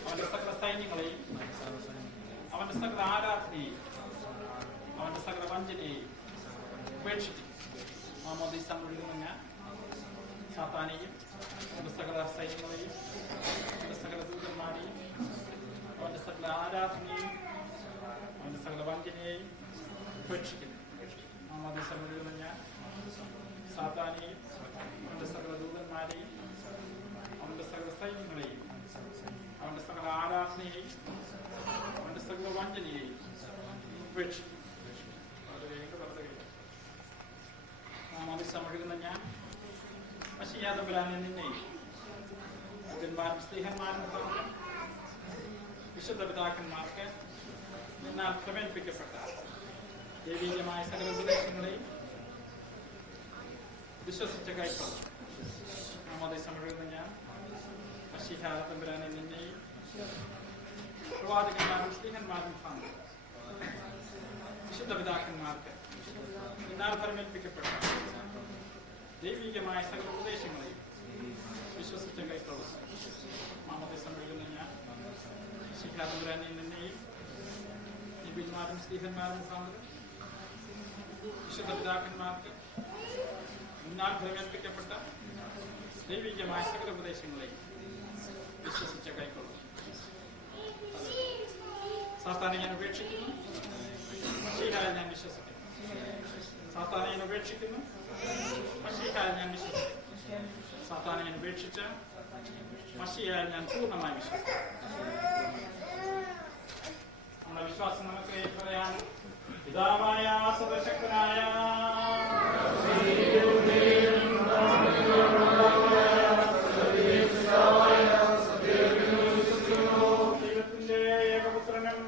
അവന്റെ സകല സൈന്യങ്ങളെയും അവന്റെ സകല ആരാധനയെയും അവന്റെ സകല വഞ്ചനയെയും ഉപേക്ഷിച്ചു. മാമോദീസ ഒഴുകുന്ന ഞാൻ സാത്താനെയും അവന്റെ സകല സൈന്യങ്ങളെയും അവന്റെ സകല ദൂതന്മാരെയും അവന്റെ സകല ആരാധനയെയും അവന്റെ സകല വഞ്ചനയെയും ഉപേക്ഷിക്കുന്നു. മാമോദീസ ഒഴുകുന്ന ഞാൻ സാത്താനെയും അവന്റെ സകല ദൂതന്മാരെയും അവന്റെ സകല സൈന്യങ്ങളെയും അവന്റെ സകല ആരാധനയെയും അവന്റെ സകല വഞ്ചനയെയും ഉപേക്ഷിക്കും. മാമോദീസ ഒഴുകുന്ന ഞാൻ മശീഹാതമ്പുരാനെ നിന്നെയും ഭക്തന്മാരും സ്നേഹന്മാരും വിശുദ്ധ പിതാക്കന്മാർക്ക് നിന്നാൽ പ്രമേൽപ്പിക്കപ്പെട്ട ദൈവീകമായ സകല ഉപദേശങ്ങളെയും വിശ്വസിച്ച കൈക്കൊള്ളും. മാമോദീസ ഒഴുകുന്ന ഞാൻ മശീഹാതമ്പുരാനെ നിന്നെയും പ്രവാചകന്മാരും സ്നേഹന്മാരും വിശുദ്ധ പിതാക്കന്മാർക്ക് നിന്നാൽ പ്രമേൽപ്പിക്കപ്പെട്ട ദൈവീകമായ സകല ഉപദേശങ്ങളെയും വിശ്വസിച്ച കൈക്കൊള്ളും. മാമോദീസ ഒഴുകുന്ന ഞാൻ മശീഹാതമ്പുരാനെ നിന്നെയും നിബിന്മാരും സ്നേഹന്മാരും വിശുദ്ധ പിതാക്കന്മാർക്ക് മുന്നാൽ പ്രമേൽപ്പിക്കപ്പെട്ട ദൈവികമായ സകല ഉപദേശങ്ങളെയും വിശ്വസിച്ച കൈക്കൊള്ളും. സാത്താനെ ഞാൻ ഉപേക്ഷിക്കുന്നു, മശീഹായെ ഞാൻ വിശ്വസിക്കുന്നു. സാത്താനെ ഞാൻ ഉപേക്ഷിക്കുന്നു, മശീഹായെ ഞാൻ വിശ്വസിക്കുന്നു. സാത്താനെ ഞാൻ ഉപേക്ഷിച്ച് മഷിയാൽ ഞാൻ പൂർണ്ണമായി വിശ്വസിക്കുന്നു. നമ്മുടെ വിശ്വാസം നമുക്ക് പറയാൻ പിതാവായ സർവശക്തനായ ദൈവത്തിന്റെ ഏകപുത്രനും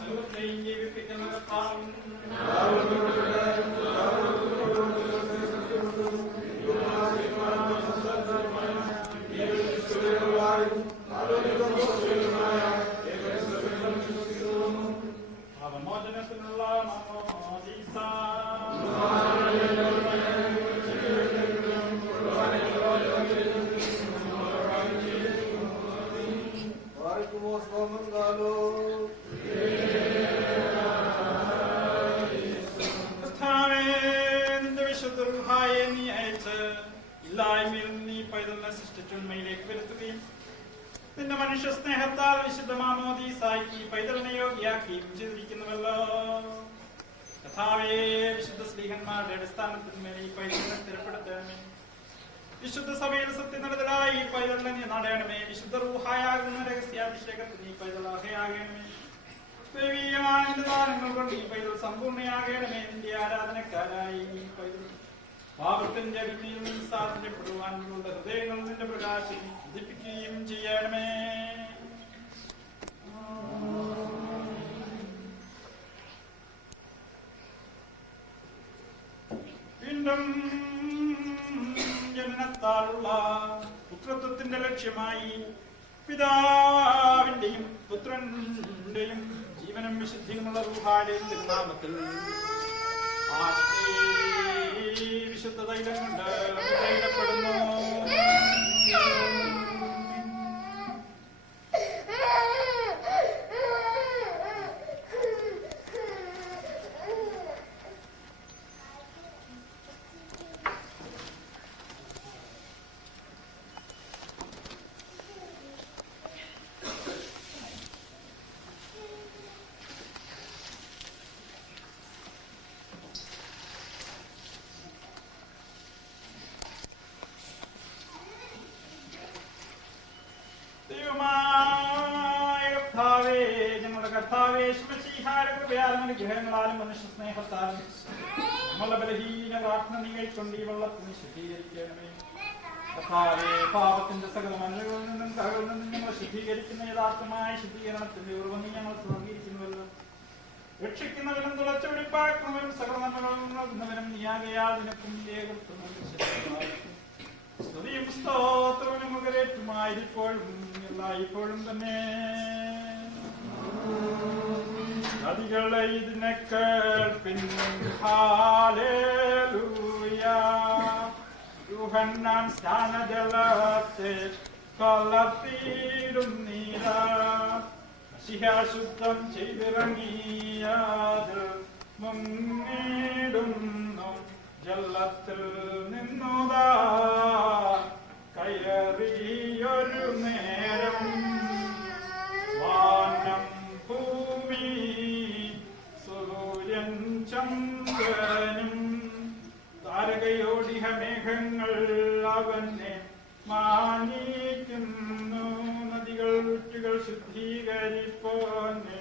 സർവ്വത്തെയും ജീവിപ്പിക്കുന്ന കർത്താവും പാപമോചനത്തിനുള്ള മാമോദീസ കർത്താവേ, നിന്റെ വിശുദ്ധ റൂഹായെ നീ അയച്ച് ഇല്ലായ്മയിൽ നീ പൈതലിനെ സൃഷ്ടിച്ചുണ്മയിലേക്ക് വരുത്തുകയും നിന്റെ മനുഷ്യ സ്നേഹത്താൽ വിശുദ്ധ മാമോദീസാക്കി പൈതലിനെ യോഗ്യയാക്കുകയും ചെയ്തിരിക്കുന്നുവല്ലോ. കർത്താവേ, വിശുദ്ധ സ്ലീഹന്മാരുടെ അടിസ്ഥാനത്തിന്മേൽ ഈ പൈതലിനെ സ്ഥിരപ്പെടുത്തണമേ. വിശുദ്ധ സഭയിൽ സത്യനിരതരായി ഈ പൈതലിനെ നീ നടയണമേ. വിശുദ്ധ റൂഹായാകുന്ന രഹസ്യാഭിഷേകത്തിന് ഈ പൈതൽ അർഹയാകണമേ. ദൈവീയമായ നിന്റെ ദാനങ്ങൾ കൊണ്ട് ഈ പൈതൽ സമ്പൂർണ്ണയാകണമേ. നിന്റെ ആരാധനക്കാരായി ഈ പൈതൽ പാപത്തിന്റെ അടിമയിൽ നിന്ന് സാധിക്കപ്പെടുവാനുള്ള ഹൃദയങ്ങൾ നിന്റെ പ്രകാശം ഉദിപ്പിക്കുകയും ചെയ്യണമേ. വീണ്ടും ജനനത്താലുള്ള പുത്രത്വത്തിന്റെ ലക്ഷ്യമായി പിതാവിന്റെയും പുത്രന്റെയും ജീവനും വിശുദ്ധിയുമുള്ള റൂഹായുടെയും തിരുനാമത്തിൽ വിശുദ്ധ തൈലം കൊണ്ട് തൈലപ്പെടുന്നു. ഗ്രഹങ്ങളാലും മനുഷ്യ സ്നേഹത്താലും നമ്മളെ ബലഹീന പ്രാർത്ഥന നീ കൈക്കൊണ്ട് ഈ വെള്ളത്തിന് ശുദ്ധീകരിക്കണമേ. കർത്താവേ, പാപത്തിന്റെ സകല മനുകളിൽ നിന്നും കരകളിൽ നിന്നും ഞങ്ങൾ ശുദ്ധീകരിക്കുന്ന യഥാർത്ഥമായ ശുദ്ധീകരണത്തിന്റെ ഉറവി ഞങ്ങൾ തുടങ്ങിയിരിക്കുന്നുവല്ലോ. രക്ഷിക്കുന്നവനും തുളച്ചുപിടിപ്പാക്കുന്നവനും സകല നന്മകളും നൽകുന്നവനും നീയാകയാൽ നിനക്കും സ്തുതിയും സ്തോത്രവും മുതലേറ്റുമായിരിപ്പോഴും എല്ലായ്പ്പോഴും തന്നെ. നദികളെ ഇതിനെ കേൾപ്പിൻ. ഹല്ലേലൂയ. യൂഹന്നാൻ സ്നാനജലത്തെ കലർത്തിയിടുന്നീരാ. മശിഹ ശുദ്ധം ചെയ്തിറങ്ങിയത് മുങ്ങിടുന്നു. ജലത്തിൽ നിന്നുതാ കയറിയൊരു നേരം. വാനം ഭൂമി സൂര്യൻ ചന്ദ്രനും താരകയോടിഹ മേഘങ്ങൾ അവനെ മാനിക്കുന്നു. നദികൾ ഊറ്റുകൾ ശുദ്ധീകരിപ്പോനെ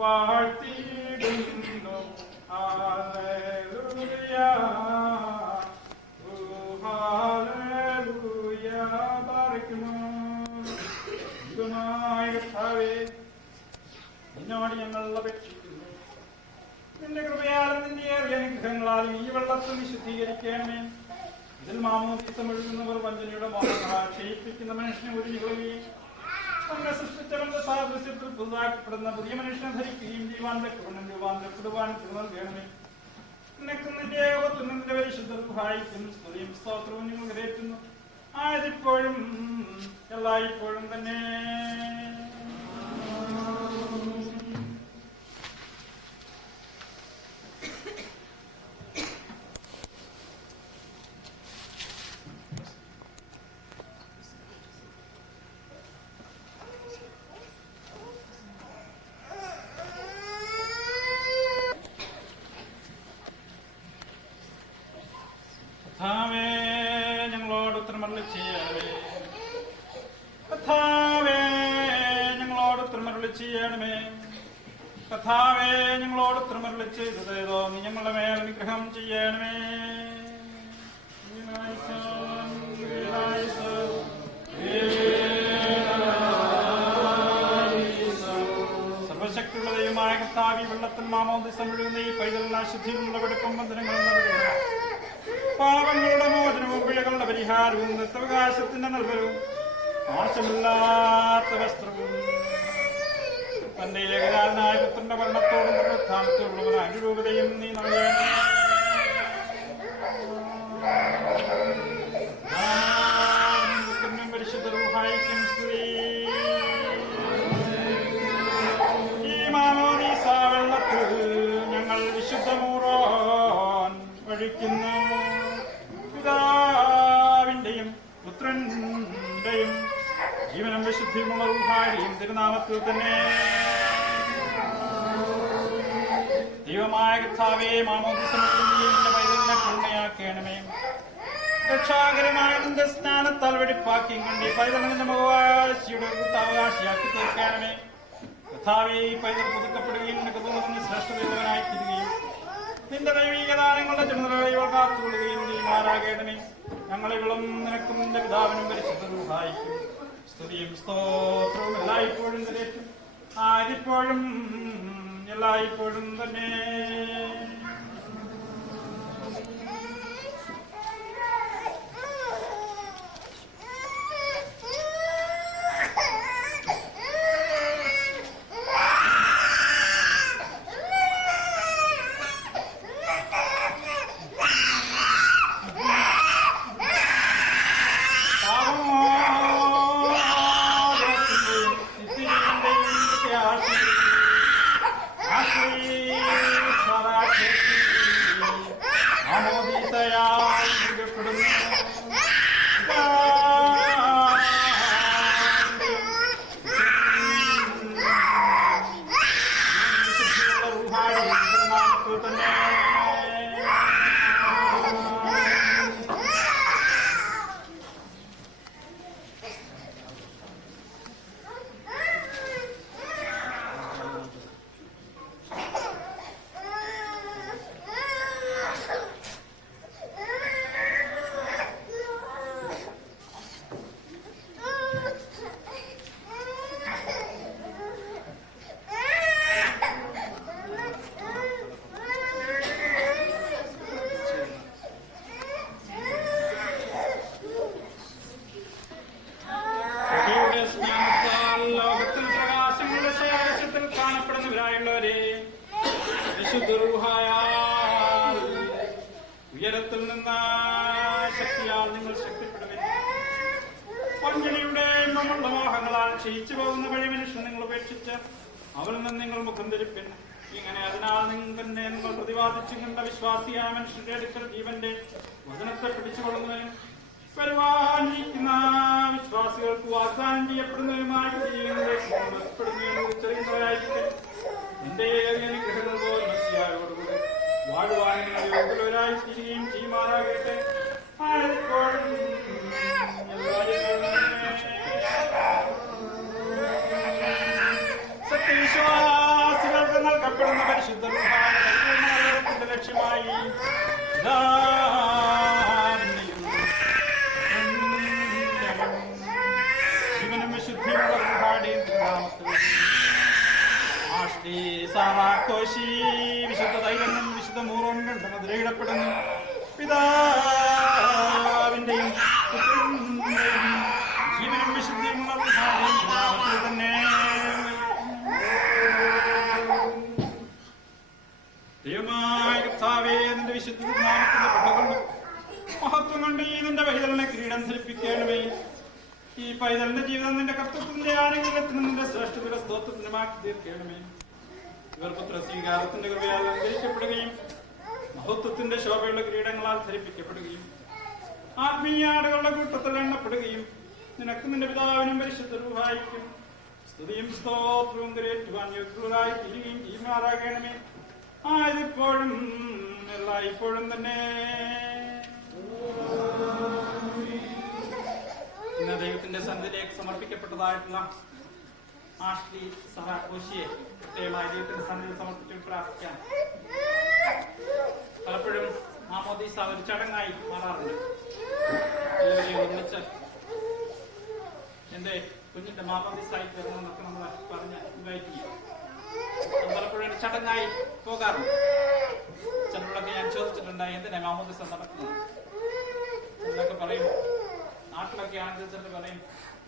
വാഴ്ത്തിയിടുന്നു. Hallelujah, hallelujah. പാർക്കുന്നു കർത്താവേ, നിന്നോട് ഞങ്ങൾ അപേക്ഷിക്കുന്നു. നിന്റെ കൃപയാലും നിന്റെ ഏറിയ അനുഗ്രഹങ്ങളാലും ഈ വെള്ളത്തിൽ വിശുദ്ധീകരിക്കണമേ. ഇതിൽ മാമോദീസ ഒഴുകുന്നവർ വഞ്ചനയുടെ മോഹങ്ങളാൽ ക്ഷയിപ്പിക്കുന്ന മനുഷ്യനെ ഒരുങ്ങുകയും അങ്ങനെ സൃഷ്ടിച്ചവന്റെ സാദൃശ്യത്തിൽ പുതുതാക്കപ്പെടുന്ന പുതിയ മനുഷ്യനെ ധരിക്കുകയും ജീവാന്റെ കൃപണം രൂപാന്തരപ്പെടുവാൻ നൽകണമേ. റൂഹായിക്കും സ്തുതിയും സ്തോത്രവും നിങ്ങൾ കരേറ്റുന്നു. ആയതിപ്പോഴും എല്ലായ്പ്പോഴും തന്നെ. കർത്താവേ, ഞങ്ങളോട് ഉത്തരമരുളി ചെയ്യണമേ. കർത്താവേ, ഞങ്ങളോട് ഉത്തരമരുളി ചെയ്യണമേ. കർത്താവേ, ഞങ്ങളോട് ഉത്തരമരുളി ചെയ്തതേതോ നീ ഞങ്ങളുടെ മേൽ അനുഗ്രഹം ചെയ്യണമേ. സർവശക്തിയുള്ള ദൈവമായ കർത്താവേ, വെള്ളത്തിൽ മാമോദിസം മുഴുവൻ ഈ പൈതലിന് അശുദ്ധിയിലുള്ള വെടുപ്പും ബന്ധനങ്ങളും നൽകുക. പാപങ്ങളുടെ മോചനവും പിഴകളുടെ പരിഹാരവും നിത്യാവകാശത്തിന്റെ നൽകലും മോശമില്ലാത്ത വസ്ത്രവും തന്റെ ഏകനാഥനായ പുത്രന്റെ ഭരണത്തോടും പ്രധാനത്തോടുള്ള അനുരൂപതയും നീ നൽകണം. പരിശുദ്ധ റൂഹായിക്കും സ്തുതി. ഈ മാമോദീസ വെള്ളത്തിൽ ഞങ്ങൾ വിശുദ്ധമൂറോൻ വഴിക്കുന്നു. പിതാവിന്റെയും പുത്രന്റെയും ജീവനും വിശുദ്ധിയുമുള്ള റൂഹായിയും തിരുനാമത്തിൽ തന്നെ. ദൈവമായ കർത്താവേ, മാമോദിസയുടെ പൈതലിനെ പൂർണ്ണയാക്കണമേ. രക്ഷാകരമായ നിന്റെ സ്നാനത്താൽ വെടിപ്പാക്കി കണ്ടി പൈതലിന്റെ അവകാശിയുടെ അവകാശിയാക്കി തീർക്കണമേ. കർത്താവേ, ഈ പൈതൽ പുതുക്കപ്പെടുകയും നിനക്ക് തോന്നുന്ന ശ്രേഷ്ഠതയുള്ളവനായി തീരുകയും നിന്റെ ദൈവീക ദാനങ്ങളുടെ ചുമതലകൾ കാത്തുകൊള്ളുകയും നീമാരാകേണമേ. ഞങ്ങളികളും നിനക്കും നിന്റെ പിതാവിനും പരിശുദ്ധ റൂഹായിക്കും സ്തുതിയും സ്തോത്രവും എല്ലായ്പ്പോഴും നിരേറ്റും ആരിപ്പോഴും എല്ലായ്പ്പോഴും തന്നെ. ഉയരത്തിൽ നിന്ന് ശക്തിയാൽ നിങ്ങൾ ശക്തിപ്പെടുവിൻ. പഞ്ചണിയുടെ നമ്മളുടെ മോഹങ്ങളാൽ ക്ഷയിച്ചു പോകുന്ന വഴി മനുഷ്യൻ നിങ്ങൾ ഉപേക്ഷിച്ച് അവരിൽ നിന്ന് നിങ്ങൾ മുഖം ധരിപ്പിൻ. ഇങ്ങനെ അതിനാൽ നിങ്ങൾ പ്രതിപാദിച്ചു കണ്ട വിശ്വാസിയായ മനുഷ്യരുടെ അടുക്കൽ ജീവന്റെ വചനത്തെ പിടിച്ചുകൊള്ളുന്നതിനും വരുവാനിരിക്കുന്ന വിശ്വാസികൾക്ക് വാഗ്ദാനം ചെയ്യപ്പെടുന്നതിനുമായി ജീവിതങ്ങളെപ്പെടുന്നവരായിരിക്കും. എന്റെ അനുഗ്രഹങ്ങൾ പോൽ മസിയായോടുകൂടി വാഴുവാൻ യോഗ്യരായി തീരുകയും ചെയ്യുമാറാകട്ടെ. സത്യവിശ്വാസികൾക്ക് നൽകപ്പെടുന്ന പരിശുദ്ധ ലക്ഷ്യമായി ജീവനും വിശുദ്ധിയുള്ള വിശുദ്ധ തൈലങ്ങളും വിശുദ്ധ മൂറും മുദ്രയിടപ്പെടുന്നു. പിതാവിന്റെയും പുത്രന്റെയും ജീവനും വിശുദ്ധിയുമുള്ള തന്നെ. ദൈവമായ കർത്താവേ, നിന്റെ വിശുദ്ധ നാമത്തിന്റെ പട്ടകൊണ്ട് മഹത്വം കൊണ്ട് ഈ നിന്റെ പൈതലിനെ കിരീടം ധരിപ്പിക്കണമേ. ഈ പൈതലിന്റെ ജീവിതം നിന്റെ കർത്തൃത്വത്തിന്റെ ആനുകൂല്യത്തിനും നിന്റെ ശ്രേഷ്ഠതയുടെ സ്തോത്രത്തിനുമാക്കി തീർക്കണമേ. ഇവർ പുത്ര സ്വീകാരത്തിന്റെ കൃപയാൽ അലങ്കരിക്കപ്പെടുകയും മഹത്വത്തിന്റെ ശോഭയുള്ള കിരീടങ്ങളാൽ ധരിപ്പിക്കപ്പെടുകയും ആത്മീയ ആടുകളുടെ കൂട്ടത്തിൽ എണ്ണപ്പെടുകയും നിനക്ക് നിന്റെ പിതാവിനും പരിശുദ്ധ രൂപായിക്കും സ്തുതിയും സ്തോത്രവും കരേറ്റുവാൻ യോഗ്യരായി തീരുകയും ചെയ്യുമാറാകണമേ. ആയതിപ്പോഴും എല്ലായ്പ്പോഴും തന്നെ. ഇന്ന് ദൈവത്തിന്റെ സന്നിധിയിലേക്ക് സമർപ്പിക്കപ്പെട്ടതായിട്ടുള്ള ആഷ്ലി സഹ കോശിയെ പ്രത്യേകമായി ദൈവത്തിന്റെ സന്നിധിയിൽ സമർപ്പിച്ച് പ്രാർത്ഥിക്കാം. പലപ്പോഴും മാമോദീസ ഒരു ചടങ്ങായി മാറാറുണ്ട്. എല്ലാവരെയും ഒന്നിച്ച് എന്റെ കുഞ്ഞിന്റെ മാമോദീസായി തരണമെന്നൊക്കെ നമ്മൾ പറഞ്ഞ് ഇൻവൈറ്റ് ചെയ്യും. അത് പലപ്പോഴും ഒരു ചടങ്ങായി പോകാറുണ്ട്. ചിലരോടൊക്കെ ഞാൻ ചോദിച്ചിട്ടുണ്ടായി എന്തിനാ മാമോദീസ നടക്കുന്നത്. ചിലരൊക്കെ പറയും, നാട്ടിലൊക്കെ ആണെങ്കിൽ ചിലർ പറയും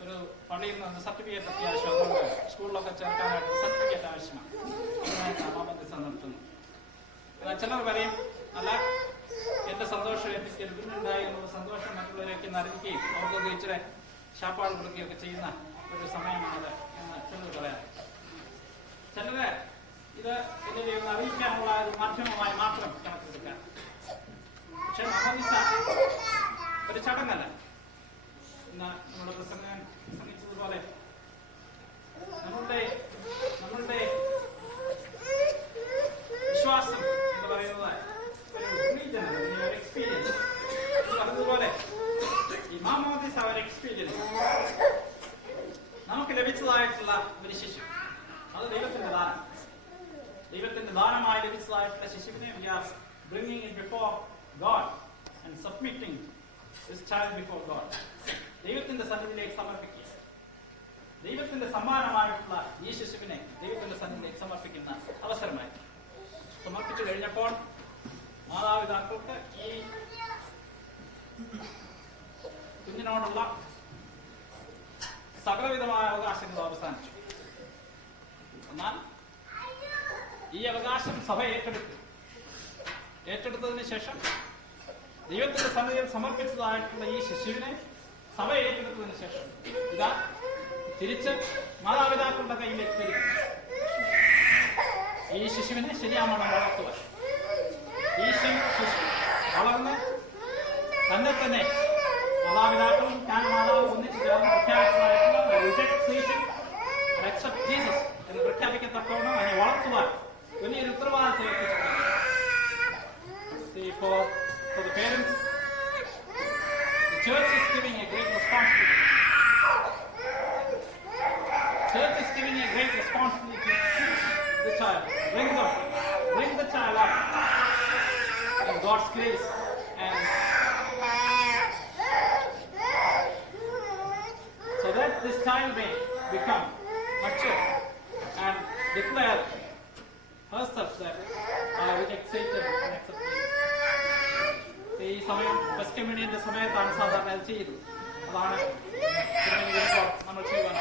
ഒരു പള്ളിയിൽ നിന്ന് സർട്ടിഫിക്കറ്റ് അത്യാവശ്യം, അതുകൊണ്ട് സ്കൂളിലൊക്കെ ചേർക്കാനായിട്ട് സർട്ടിഫിക്കറ്റ് ആവശ്യമാണ്, അതിനായിട്ടാണ് മാമോദീസ നടത്തുന്നത്. ചിലർ പറയും അല്ല, എന്റെ സന്തോഷം എനിക്ക് പിന്നുണ്ടായി എന്നുള്ള സന്തോഷം മറ്റുള്ളവരെയൊക്കെ അറിയിക്കുകയും അവർക്കൊക്കെ ഇച്ചിരി ശാപ്പാട് കൊടുക്കുകയൊക്കെ ചെയ്യുന്ന ഒരു സമയമാണത് എന്ന് ചിലർ പറയാം. ചിലര് ഇത് ഇതിനെ അറിയിക്കാനുള്ള ഒരു മാധ്യമമായി മാത്രം കണക്കെടുക്കാം. പക്ഷെ മാമോദീസ ഒരു ചടങ്ങല്ല. ഇന്ന് നമ്മുടെ പ്രസംഗം പ്രസംഗിച്ചതുപോലെ നമ്മളുടെ വിശ്വാസം എന്ന് പറയുന്നത് ഒരു എക്സ്പീരിയൻസ്. പറഞ്ഞതുപോലെ ഈ മാമോദീസ ഒരു എക്സ്പീരിയൻസ് നമുക്ക് ലഭിച്ചതായിട്ടുള്ള ഒരു ശിശു, അത് ദൈവത്തിന്റെ ദാനം. ദൈവത്തിന്റെ ദാനമായി ലഭിച്ചതായിട്ടുള്ള ശിശുവിനെ we are bringing it before God and submitting this child before God. ദൈവത്തിന്റെ സന്നിധിയിലേക്ക് സമർപ്പിക്കുക. ദൈവത്തിന്റെ സമ്മാനമായിട്ടുള്ള ഈ ശിശുവിനെ ദൈവത്തിന്റെ സന്നിധിയിലേക്ക് സമർപ്പിക്കുന്ന അവസരമായി സമർപ്പിച്ചു കഴിഞ്ഞപ്പോൾ മാതാപിതാക്കൾക്ക് ഈ കുഞ്ഞിനോടുള്ള സകലവിധമായ അവകാശങ്ങൾ അവസാനിച്ചു. എന്നാൽ ഈ അവകാശം സഭ ഏറ്റെടുത്തതിന് ശേഷം ദൈവത്തിന്റെ സന്നിധിയിൽ സമർപ്പിച്ചതായിട്ടുള്ള ഈ ശിശുവിനെ സഭ ഏറ്റെടുത്തതിന് ശേഷം ഇതാ തിരിച്ച് മാതാപിതാക്കളുടെ കയ്യിലേക്ക് തരും. ഈ ശിശുവിനെ ശരിയാവണ്ണം വളർത്തുവാൻ ഈ ശിശു വളർന്ന് തന്നെ മാതാപിതാക്കളും ഞാൻ മാതാവും ഒന്നിച്ച് ചേർന്ന് പ്രഖ്യാപിച്ചതായിട്ടുള്ള എന്ന് പ്രഖ്യാപിക്കത്തക്കവണ്ണം അതിനെ വളർത്തുവാൻ വലിയൊരു ഉത്തരവാദിത്വം ഏൽപ്പിച്ചിട്ടുണ്ട്. For the parents, the church is giving a great responsibility. Church is giving a great responsibility to the child. Bring the child up in God's grace and so that this child may become mature and declare herself that I reject Satan and accept Jesus. ഈ സമയം first കമ്മ്യൂണിയന്റെ സമയത്താണ് സാധാരണ അത് ചെയ്തത്. അതാണ് നമ്മൾ ചെയ്യുവാൻ.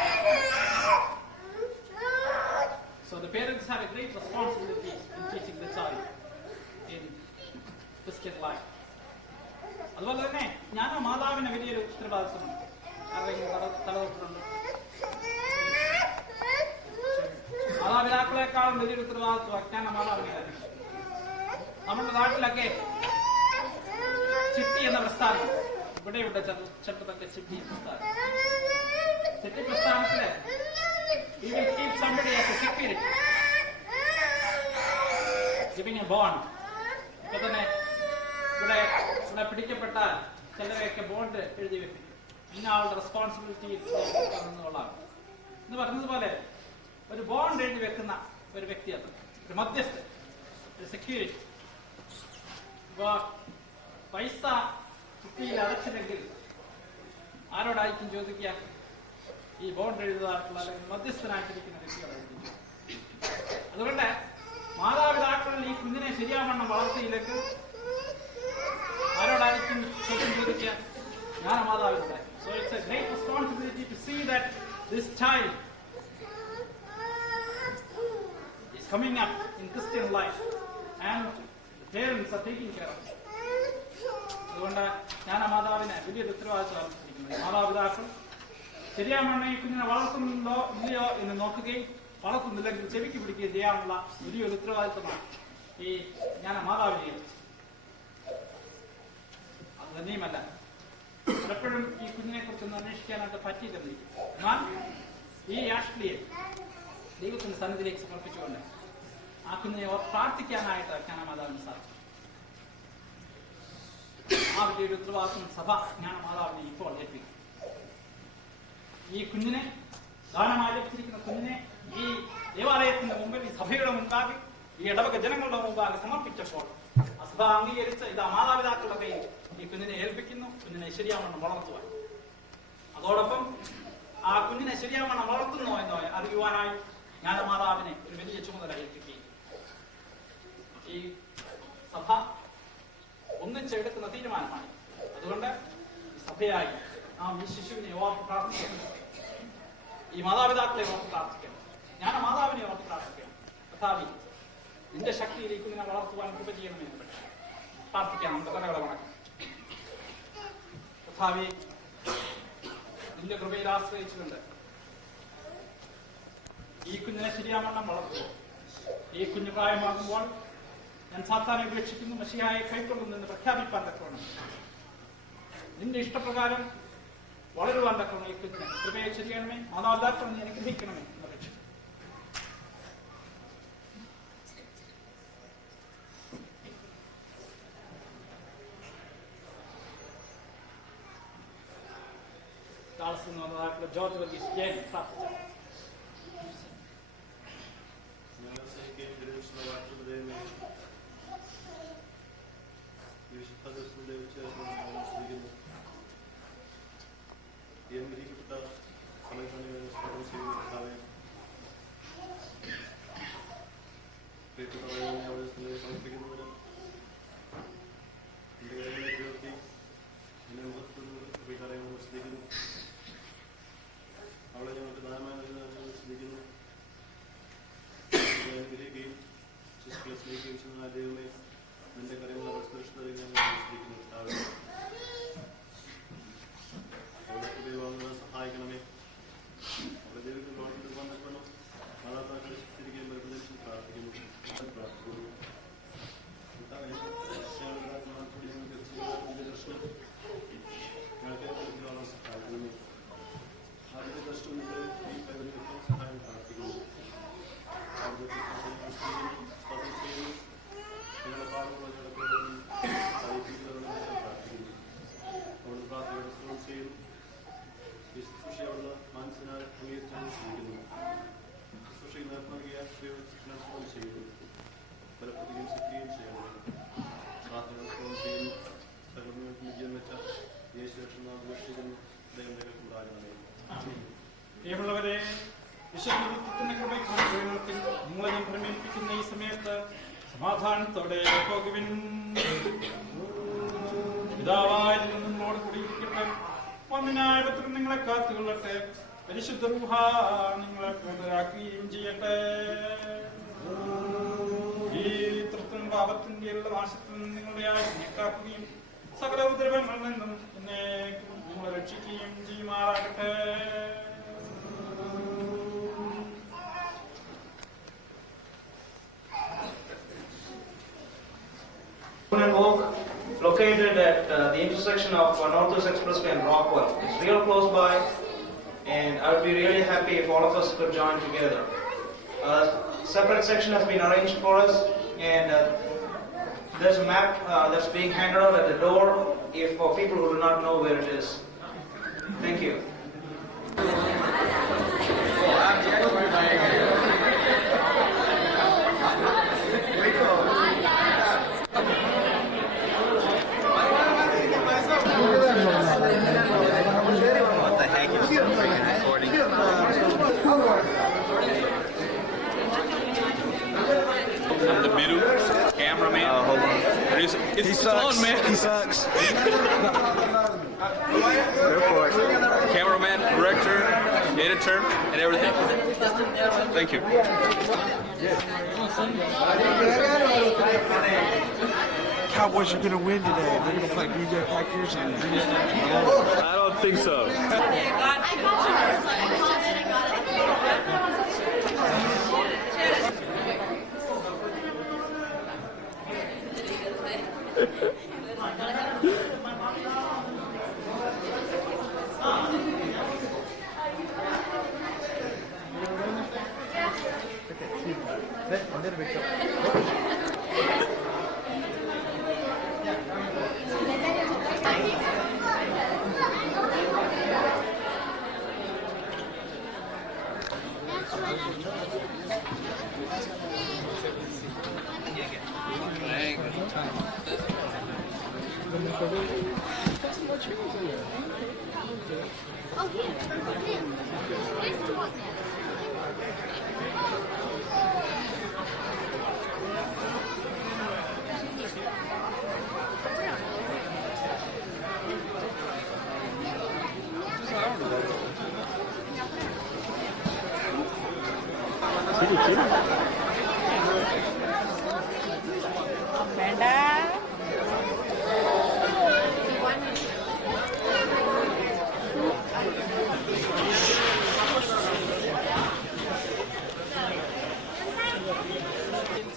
So the parents have a great responsibility in teaching the child in Christian life. അതുപോലെ തന്നെ ഞാൻ മാതാവിന് വലിയൊരു ഉത്തരവാദിത്വമുണ്ട്. തലതൊട്ടുണ്ട് മാതാപിതാക്കളെക്കാളും വലിയൊരു ഉത്തരവാദിത്വം അജ്ഞാന മാതാവിനെ. നമ്മുടെ നാട്ടിലൊക്കെ ചിട്ടി എന്ന പ്രസ്ഥാനം ഇവിടെയുണ്ട്. ചെറുപ്പത്തൊക്കെ ചിട്ടി പ്രസ്ഥാനം. ചിട്ടി പ്രസ്ഥാനത്തില് we will keep somebody as a security, giving a bond. ഇപ്പൊ തന്നെ ഇവിടെ പിടിക്കപ്പെട്ടാൽ ചിലരെയൊക്കെ ബോണ്ട് എഴുതി വെക്കും. ഇന്ന ആളുടെ റെസ്പോൺസിബിലിറ്റി എന്നുള്ളതാണ് എന്ന് പറഞ്ഞതുപോലെ ഒരു ബോണ്ട് എഴുതി വെക്കുന്ന ഒരു വ്യക്തിയാണ് ഒരു മധ്യസ്ഥൻ, ഒരു സെക്യൂരിറ്റി. ഇപ്പൊ പൈസ കുട്ടിയിൽ അടച്ചില്ലെങ്കിൽ ആരോടായിരിക്കും ചോദിക്കുക? ഈ ബോണ്ട് എഴുതായിട്ടുള്ള അല്ലെങ്കിൽ മധ്യസ്ഥനായിട്ടിരിക്കുന്ന വ്യക്തികളായിരിക്കും. അതുകൊണ്ട് മാതാപിതാക്കൾ ഈ കുഞ്ഞിനെ ശരിയാവണ്ണം വളർത്തിയില്ലെങ്കിൽ ആരോടായിരിക്കും ചോദിക്കുക? ഞാൻ മാതാപിതാക്കൾ. So it's a great responsibility to see that this child is coming up in Christian life and the parents are taking care of it. അതുകൊണ്ട് ഞാൻ ആ മാതാവിനെ വലിയൊരു ഉത്തരവാദിത്വം ഏൽപ്പിച്ചിരിക്കുന്നത്. മാതാപിതാക്കൾ ശരിയാമണ്ണം ഈ കുഞ്ഞിനെ വളർത്തുന്നുണ്ടോ ഇല്ലയോ എന്ന് നോക്കുകയും വളർത്തുന്നില്ലെങ്കിൽ ചെവിക്ക് പിടിക്കുകയും ചെയ്യാനുള്ള വലിയൊരു ഉത്തരവാദിത്വമാണ് ഈ ഞാൻ ആ മാതാവിനെ ഏൽപ്പിച്ചത്. അത് തന്നെയുമല്ല, പലപ്പോഴും ഈ കുഞ്ഞിനെ കുറിച്ചൊന്ന് അന്വേഷിക്കാനായിട്ട് പറ്റിയില്ലെന്നിരിക്കും. എന്നാൽ ഈ ആഷ്ലിയെ ദൈവത്തിന്റെ സന്നിധിയിലേക്ക് സമർപ്പിച്ചുകൊണ്ട് ആ കുഞ്ഞിനെ പ്രാർത്ഥിക്കാനായിട്ട് ജ്ഞാനമാതാവിന് സാധിച്ചു. ആ വലിയൊരു ഉത്തരവാദിത്വം സഭ ജ്ഞാനമാതാവിനെ ഇപ്പോൾ ഏൽപ്പിക്കും. ഈ കുഞ്ഞിനെ ദാനമായി ലഭിച്ചിരിക്കുന്ന കുഞ്ഞിനെ ഈ ദേവാലയത്തിന്റെ മുമ്പിൽ, ഈ സഭയുടെ മുമ്പാകെ, ഈ ഇടവക ജനങ്ങളുടെ മുമ്പാകെ സമർപ്പിച്ചപ്പോൾ ആ സഭ അംഗീകരിച്ച് ഇത് മാതാപിതാക്കളുടെ കയ്യിൽ ഈ കുഞ്ഞിനെ ഏൽപ്പിക്കുന്നു, കുഞ്ഞിനെ ശരിയാവണ്ണം വളർത്തുവാൻ. അതോടൊപ്പം ആ കുഞ്ഞിനെ ശരിയാവണ്ണം വളർത്തുന്നു എന്നോ അറിയുവാനായി ജ്ഞാനമാതാവിനെ ഒരു വലിയ ചുമതല ഏൽപ്പിക്കുകയും ഈ സഭ ഒന്നിച്ചെടുക്കുന്ന തീരുമാനമാണ്. അതുകൊണ്ട് സഭയായി നാം ഈ ശിശുവിനെ ഓർത്ത് പ്രാർത്ഥിക്കണം, ഈ മാതാപിതാക്കളെ ഓർത്ത് പ്രാർത്ഥിക്കണം, ഞാൻ മാതാവിനെ ഓർത്ത് പ്രാർത്ഥിക്കണം. കർത്താവേ, നിന്റെ ശക്തിയിൽ ഈ കുഞ്ഞിനെ വളർത്തുവാൻ കൃപ ചെയ്യണമെന്ന് പ്രാർത്ഥിക്കാം. നമ്മുടെ തലകളെ വണക്കം. കർത്താവേ, നിന്റെ കൃപയിൽ ആശ്രയിച്ചുകൊണ്ട് ഈ കുഞ്ഞിനെ ശരിയാവണ്ണം വളർത്തുക. ഈ കുഞ്ഞു പ്രായമാകുമ്പോൾ ഞാൻ സാത്താനെ ഉപേക്ഷിക്കുന്നു, മശിഹായെ കൈക്കൊള്ളുന്നു എന്ന് പ്രഖ്യാപിപ്പാൻ തക്കവണ്ണം, നിന്റെ ഇഷ്ടപ്രകാരം വളരുവാൻ തക്കവണ്ണം ഈ കുഞ്ഞിനെ കൃപയെ ചെയ്യണമേ. മാതാപിതാക്കൾ നീ അനുഗ്രഹിക്കണമേ എന്ന് അപേക്ഷിക്കുന്നു. ജോർജ് വർഗീസ് ജയൻ പ്രാർത്ഥിച്ചു. അവളെ ഞങ്ങൾക്ക് ദാനമായി ശ്രദ്ധിക്കുന്നു. അനുഗ്രഹിക്കുകയും ശിശുക്കളെ സ്നേഹിക്കുകയും ചെയ്യുന്ന ദൈവമേ, നിന്റെ കരങ്ങൾ അവർ സുരക്ഷിതമായി ഞങ്ങൾ ശ്രദ്ധിക്കുന്നു. അവൾക്ക് വാങ്ങുവാൻ സഹായിക്കണമേ. അവരുടെ ദൈവത്തിൽ പ്രവർത്തിക്കാൻ തക്കണം. മാതാപിതാക്കളെ ശക്തിരിക്കുകയും പരിപ്രദേശം പ്രാർത്ഥിക്കുന്നു. ദർശനം ഞങ്ങൾക്ക് ലഭിക്കുവാനുള്ള സഹായിക്കണമേ. ആദ്യത്തെ ദർശനം നിങ്ങൾ ഈ കൈവരിക്കാൻ സഹായം പ്രാർത്ഥിക്കുന്നു. ഞങ്ങളുടെ പാടുള്ള പ്രാർത്ഥിക്കുന്നു. അവിടെ പ്രാർത്ഥനയുടെ ശ്രമം ചെയ്യുന്നു. ഈ ശുശ്രൂഷ അവിടുന്ന് മനസ്സിനാൽ അംഗീകരിച്ചാൽ ശ്രമിക്കുന്നു. ശുശ്രൂഷയിൽ നൽകിയ ശ്രമം ചെയ്യുന്നു. ബലപ്പെടുകയും ശക്തിയും ചെയ്യുന്നു. പ്രാർത്ഥന ശ്രമം ചെയ്യുന്നു. സകലങ്ങൾക്ക് വിജയം വെച്ച യേശു രക്ഷനാഥ് രക്ഷിക്കുന്നു. ദൈവം ഉണ്ടാകണമേ. പ്രിയമുള്ളവരെ, വിശുദ്ധത്തിന്റെ കൃപയ്ക്ക് നിങ്ങളെ ഞാൻ പ്രമേൽപ്പിക്കുന്ന ഈ സമയത്ത് സമാധാനത്തോടെ പോകുവിൻ. പിതാവായ നിങ്ങളോട് കൂടിയിരിക്കട്ടെ. ഒന്നിനായ പുത്രൻ നിങ്ങളെ കാത്തുകൊള്ളട്ടെ. പരിശുദ്ധ റൂഹ നിങ്ങളെ പൂർണ്ണരാക്കുകയും ചെയ്യട്ടെ. ഈ തൃത്വം പാപത്തിന്റെ എല്ലാ നാശത്തിൽ നിന്ന് നിങ്ങളുടെ ആയുസ്സിനെ കാക്കുകയും സകല ഉപദ്രവങ്ങളിൽ നിന്നും എന്നെ നിങ്ങളെ രക്ഷിക്കുകയും ചെയ്യുമാറാകട്ടെ. Walk located at the intersection of Northwest Expressway and Rockwell. It's real close by, and I would be really happy if all of us could join together. A separate section has been arranged for us, and there's a map that's being handed out at the door if for people who do not know where it is. Thank you. I'm the middle cameraman. Hold on. It's on, man. He sucks. Cameraman, director, editor, and everything. Thank you. Cowboys are going to win today. They're going to play Green Bay Packers and I don't think so. Oh, here. This one.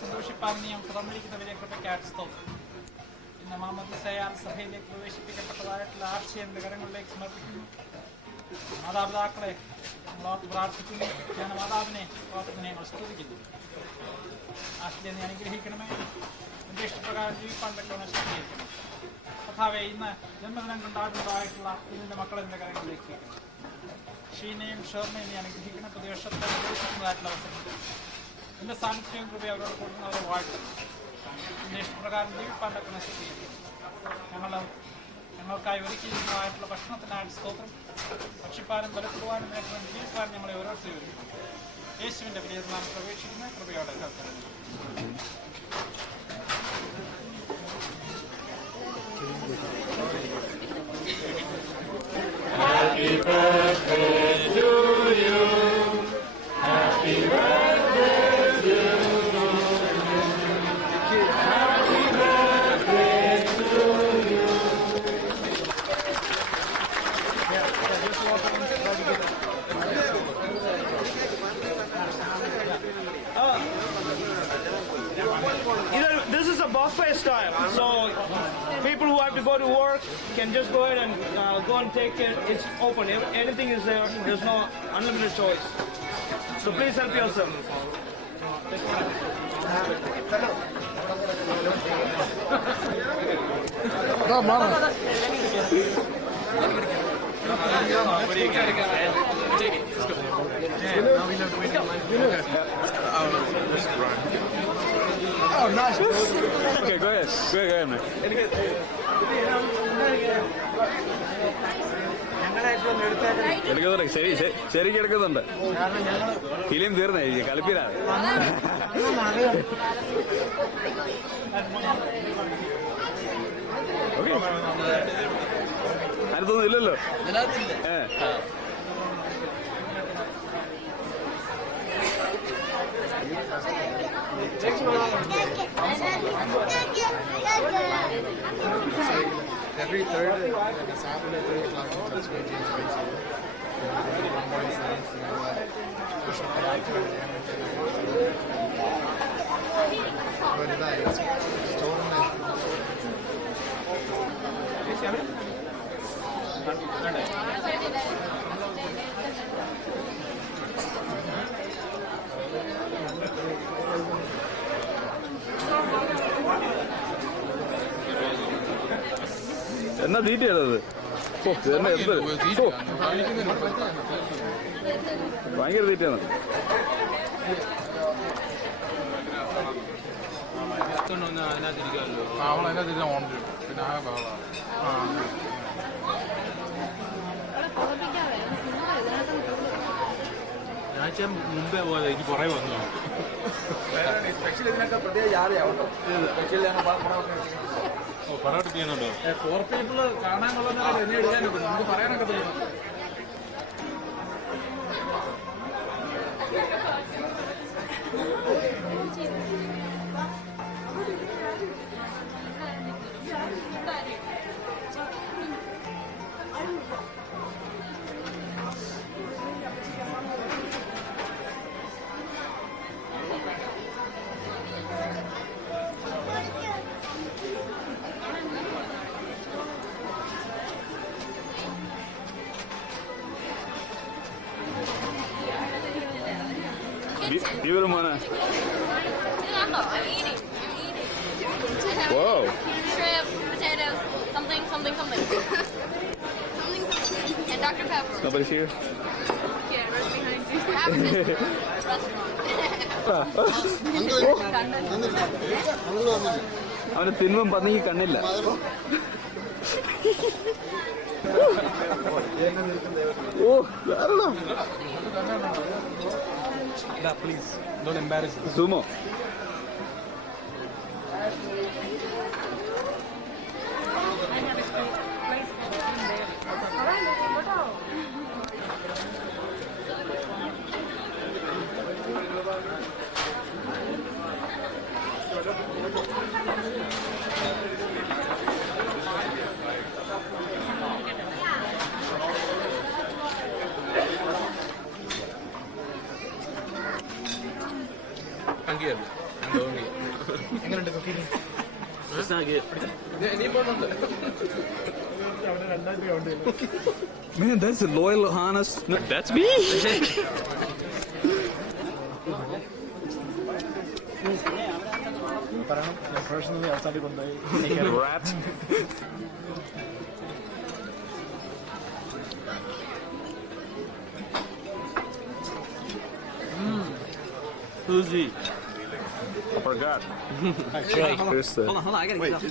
സന്തോഷിപ്പാറിനെയും തുറന്നിരിക്കുന്നവരെ കൃപയ്ക്കായിട്ട് സ്തോത്രം. ഇന്ന് മാമോദീസയാൽ സഭയിലേക്ക് പ്രവേശിപ്പിക്കപ്പെട്ടതായിട്ടുള്ള ആർച്ചയുടെ കരങ്ങളിലേക്ക് സമർപ്പിക്കുന്നു. മാതാപിതാക്കളെ നമ്മളോർത്ത് പ്രാർത്ഥിക്കുന്നു. ഞാൻ മാതാവിനെ ഓർത്തിനെ ഞങ്ങൾ സ്തുതിക്കുന്നു. ആശ്രയെ നീ അനുഗ്രഹിക്കണമേ. എൻ്റെ ഇഷ്ടപ്രകാരം ജീവിപ്പാൻ തക്കവണ്ണം ശക്തിയേൽക്കണം. കർത്താവേ, ഇന്ന് ജന്മദിനം കൊണ്ടാടുന്നതായിട്ടുള്ള ഇതിൻ്റെ മക്കളെൻ്റെ കരങ്ങളിലേക്ക് വയ്ക്കണം. ഷീനയും ഷേർണയും നീ അനുഗ്രഹിക്കണം. പുതിയ വർഷത്തെ പ്രവേശിക്കുന്നതായിട്ടുള്ള അവസരം എൻ്റെ സാന്നിധ്യവും കൃപ അവരോട് കൊടുക്കുന്നവരെ വാഴ്ത്തും. എൻ്റെ ഇഷ്ടപ്രകാരം ജീവിപ്പാൻ തക്കവണ്ണം ശക്തിയേൽക്കണം. ഞങ്ങൾക്കായി ഒരുക്കിയിരിക്കുന്നതായിട്ടുള്ള ഭക്ഷണത്തിനായിട്ട് സ്തോത്രം. ഭക്ഷിപ്പാനും ബലപ്പെടുവാനും നേട്ടം ജീവിപ്പാനും ഞങ്ങളെ ഓരോരുത്തരും ഒരുക്കും. യേശുവിൻ്റെ വലിയ നാം പ്രവേശിക്കുന്ന കൃപയോടെ കർത്താവേ. Happy birthday to you. Happy birthday to you. Happy birthday to you. This is a buffet style, so people who have to go to work can just go ahead and go and take it. It's open. Anything is there. There's no unlimited choice. So please help yourself. Oh, nice. Okay, go ahead. Go ahead, man. എടുക്കുന്നുണ്ട്. ശരിക്കും എടുക്കുന്നുണ്ട്. Film തീർന്നേ, കളിപ്പിലാണ്. Okay, അടുത്തൊന്നും ഇല്ലല്ലോ. every third, Saturday, 3 o'clock, we touch James Mason. One Wednesday, push up the light towards the end. What did I? Just told him that. എന്നാ തീറ്റയത്? ഭയങ്കര തീറ്റയാണ്. അവളതിനകത്തിരിക്കാൻ on ചെയ്യും. പിന്നെ ആകെ ബഹളമാണ്. ഞായറാഴ്ച മുമ്പേ പോയത് എനിക്ക് പുറകെ വന്നു. സ്പെഷ്യൽ ഇതിനൊക്കെ പ്രത്യേക ജാതിയാവട്ടോ. സ്പെഷ്യൽ പടം ചെയ്യുന്നുണ്ടോ? 4 people കാണാൻ കൊള്ളുന്ന എന്നെ എടുക്കാനൊക്കെ നമുക്ക് പറയാനൊക്കെ തോന്നും. Beautiful. I'm eating. Whoa. Shrimp, potatoes, something. something. And Dr. Pepper. Nobody's here? Yeah, right behind you. After this restaurant. അവന് തിന്നുമ്പം പന്നിക്ക് കണ്ണില്ല. ഓ ധാരാളം. Please, don't embarrass us. Sumo എങ്ങനെയുണ്ട് cooking? Man, that's a loyal, honest. No, that's me. പറയണം, personally അവസാനം കൊണ്ടുപോയി Rat. Who's he? I forgot. Here's the. Hold on, I gotta get up.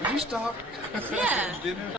Would you stop? Yeah.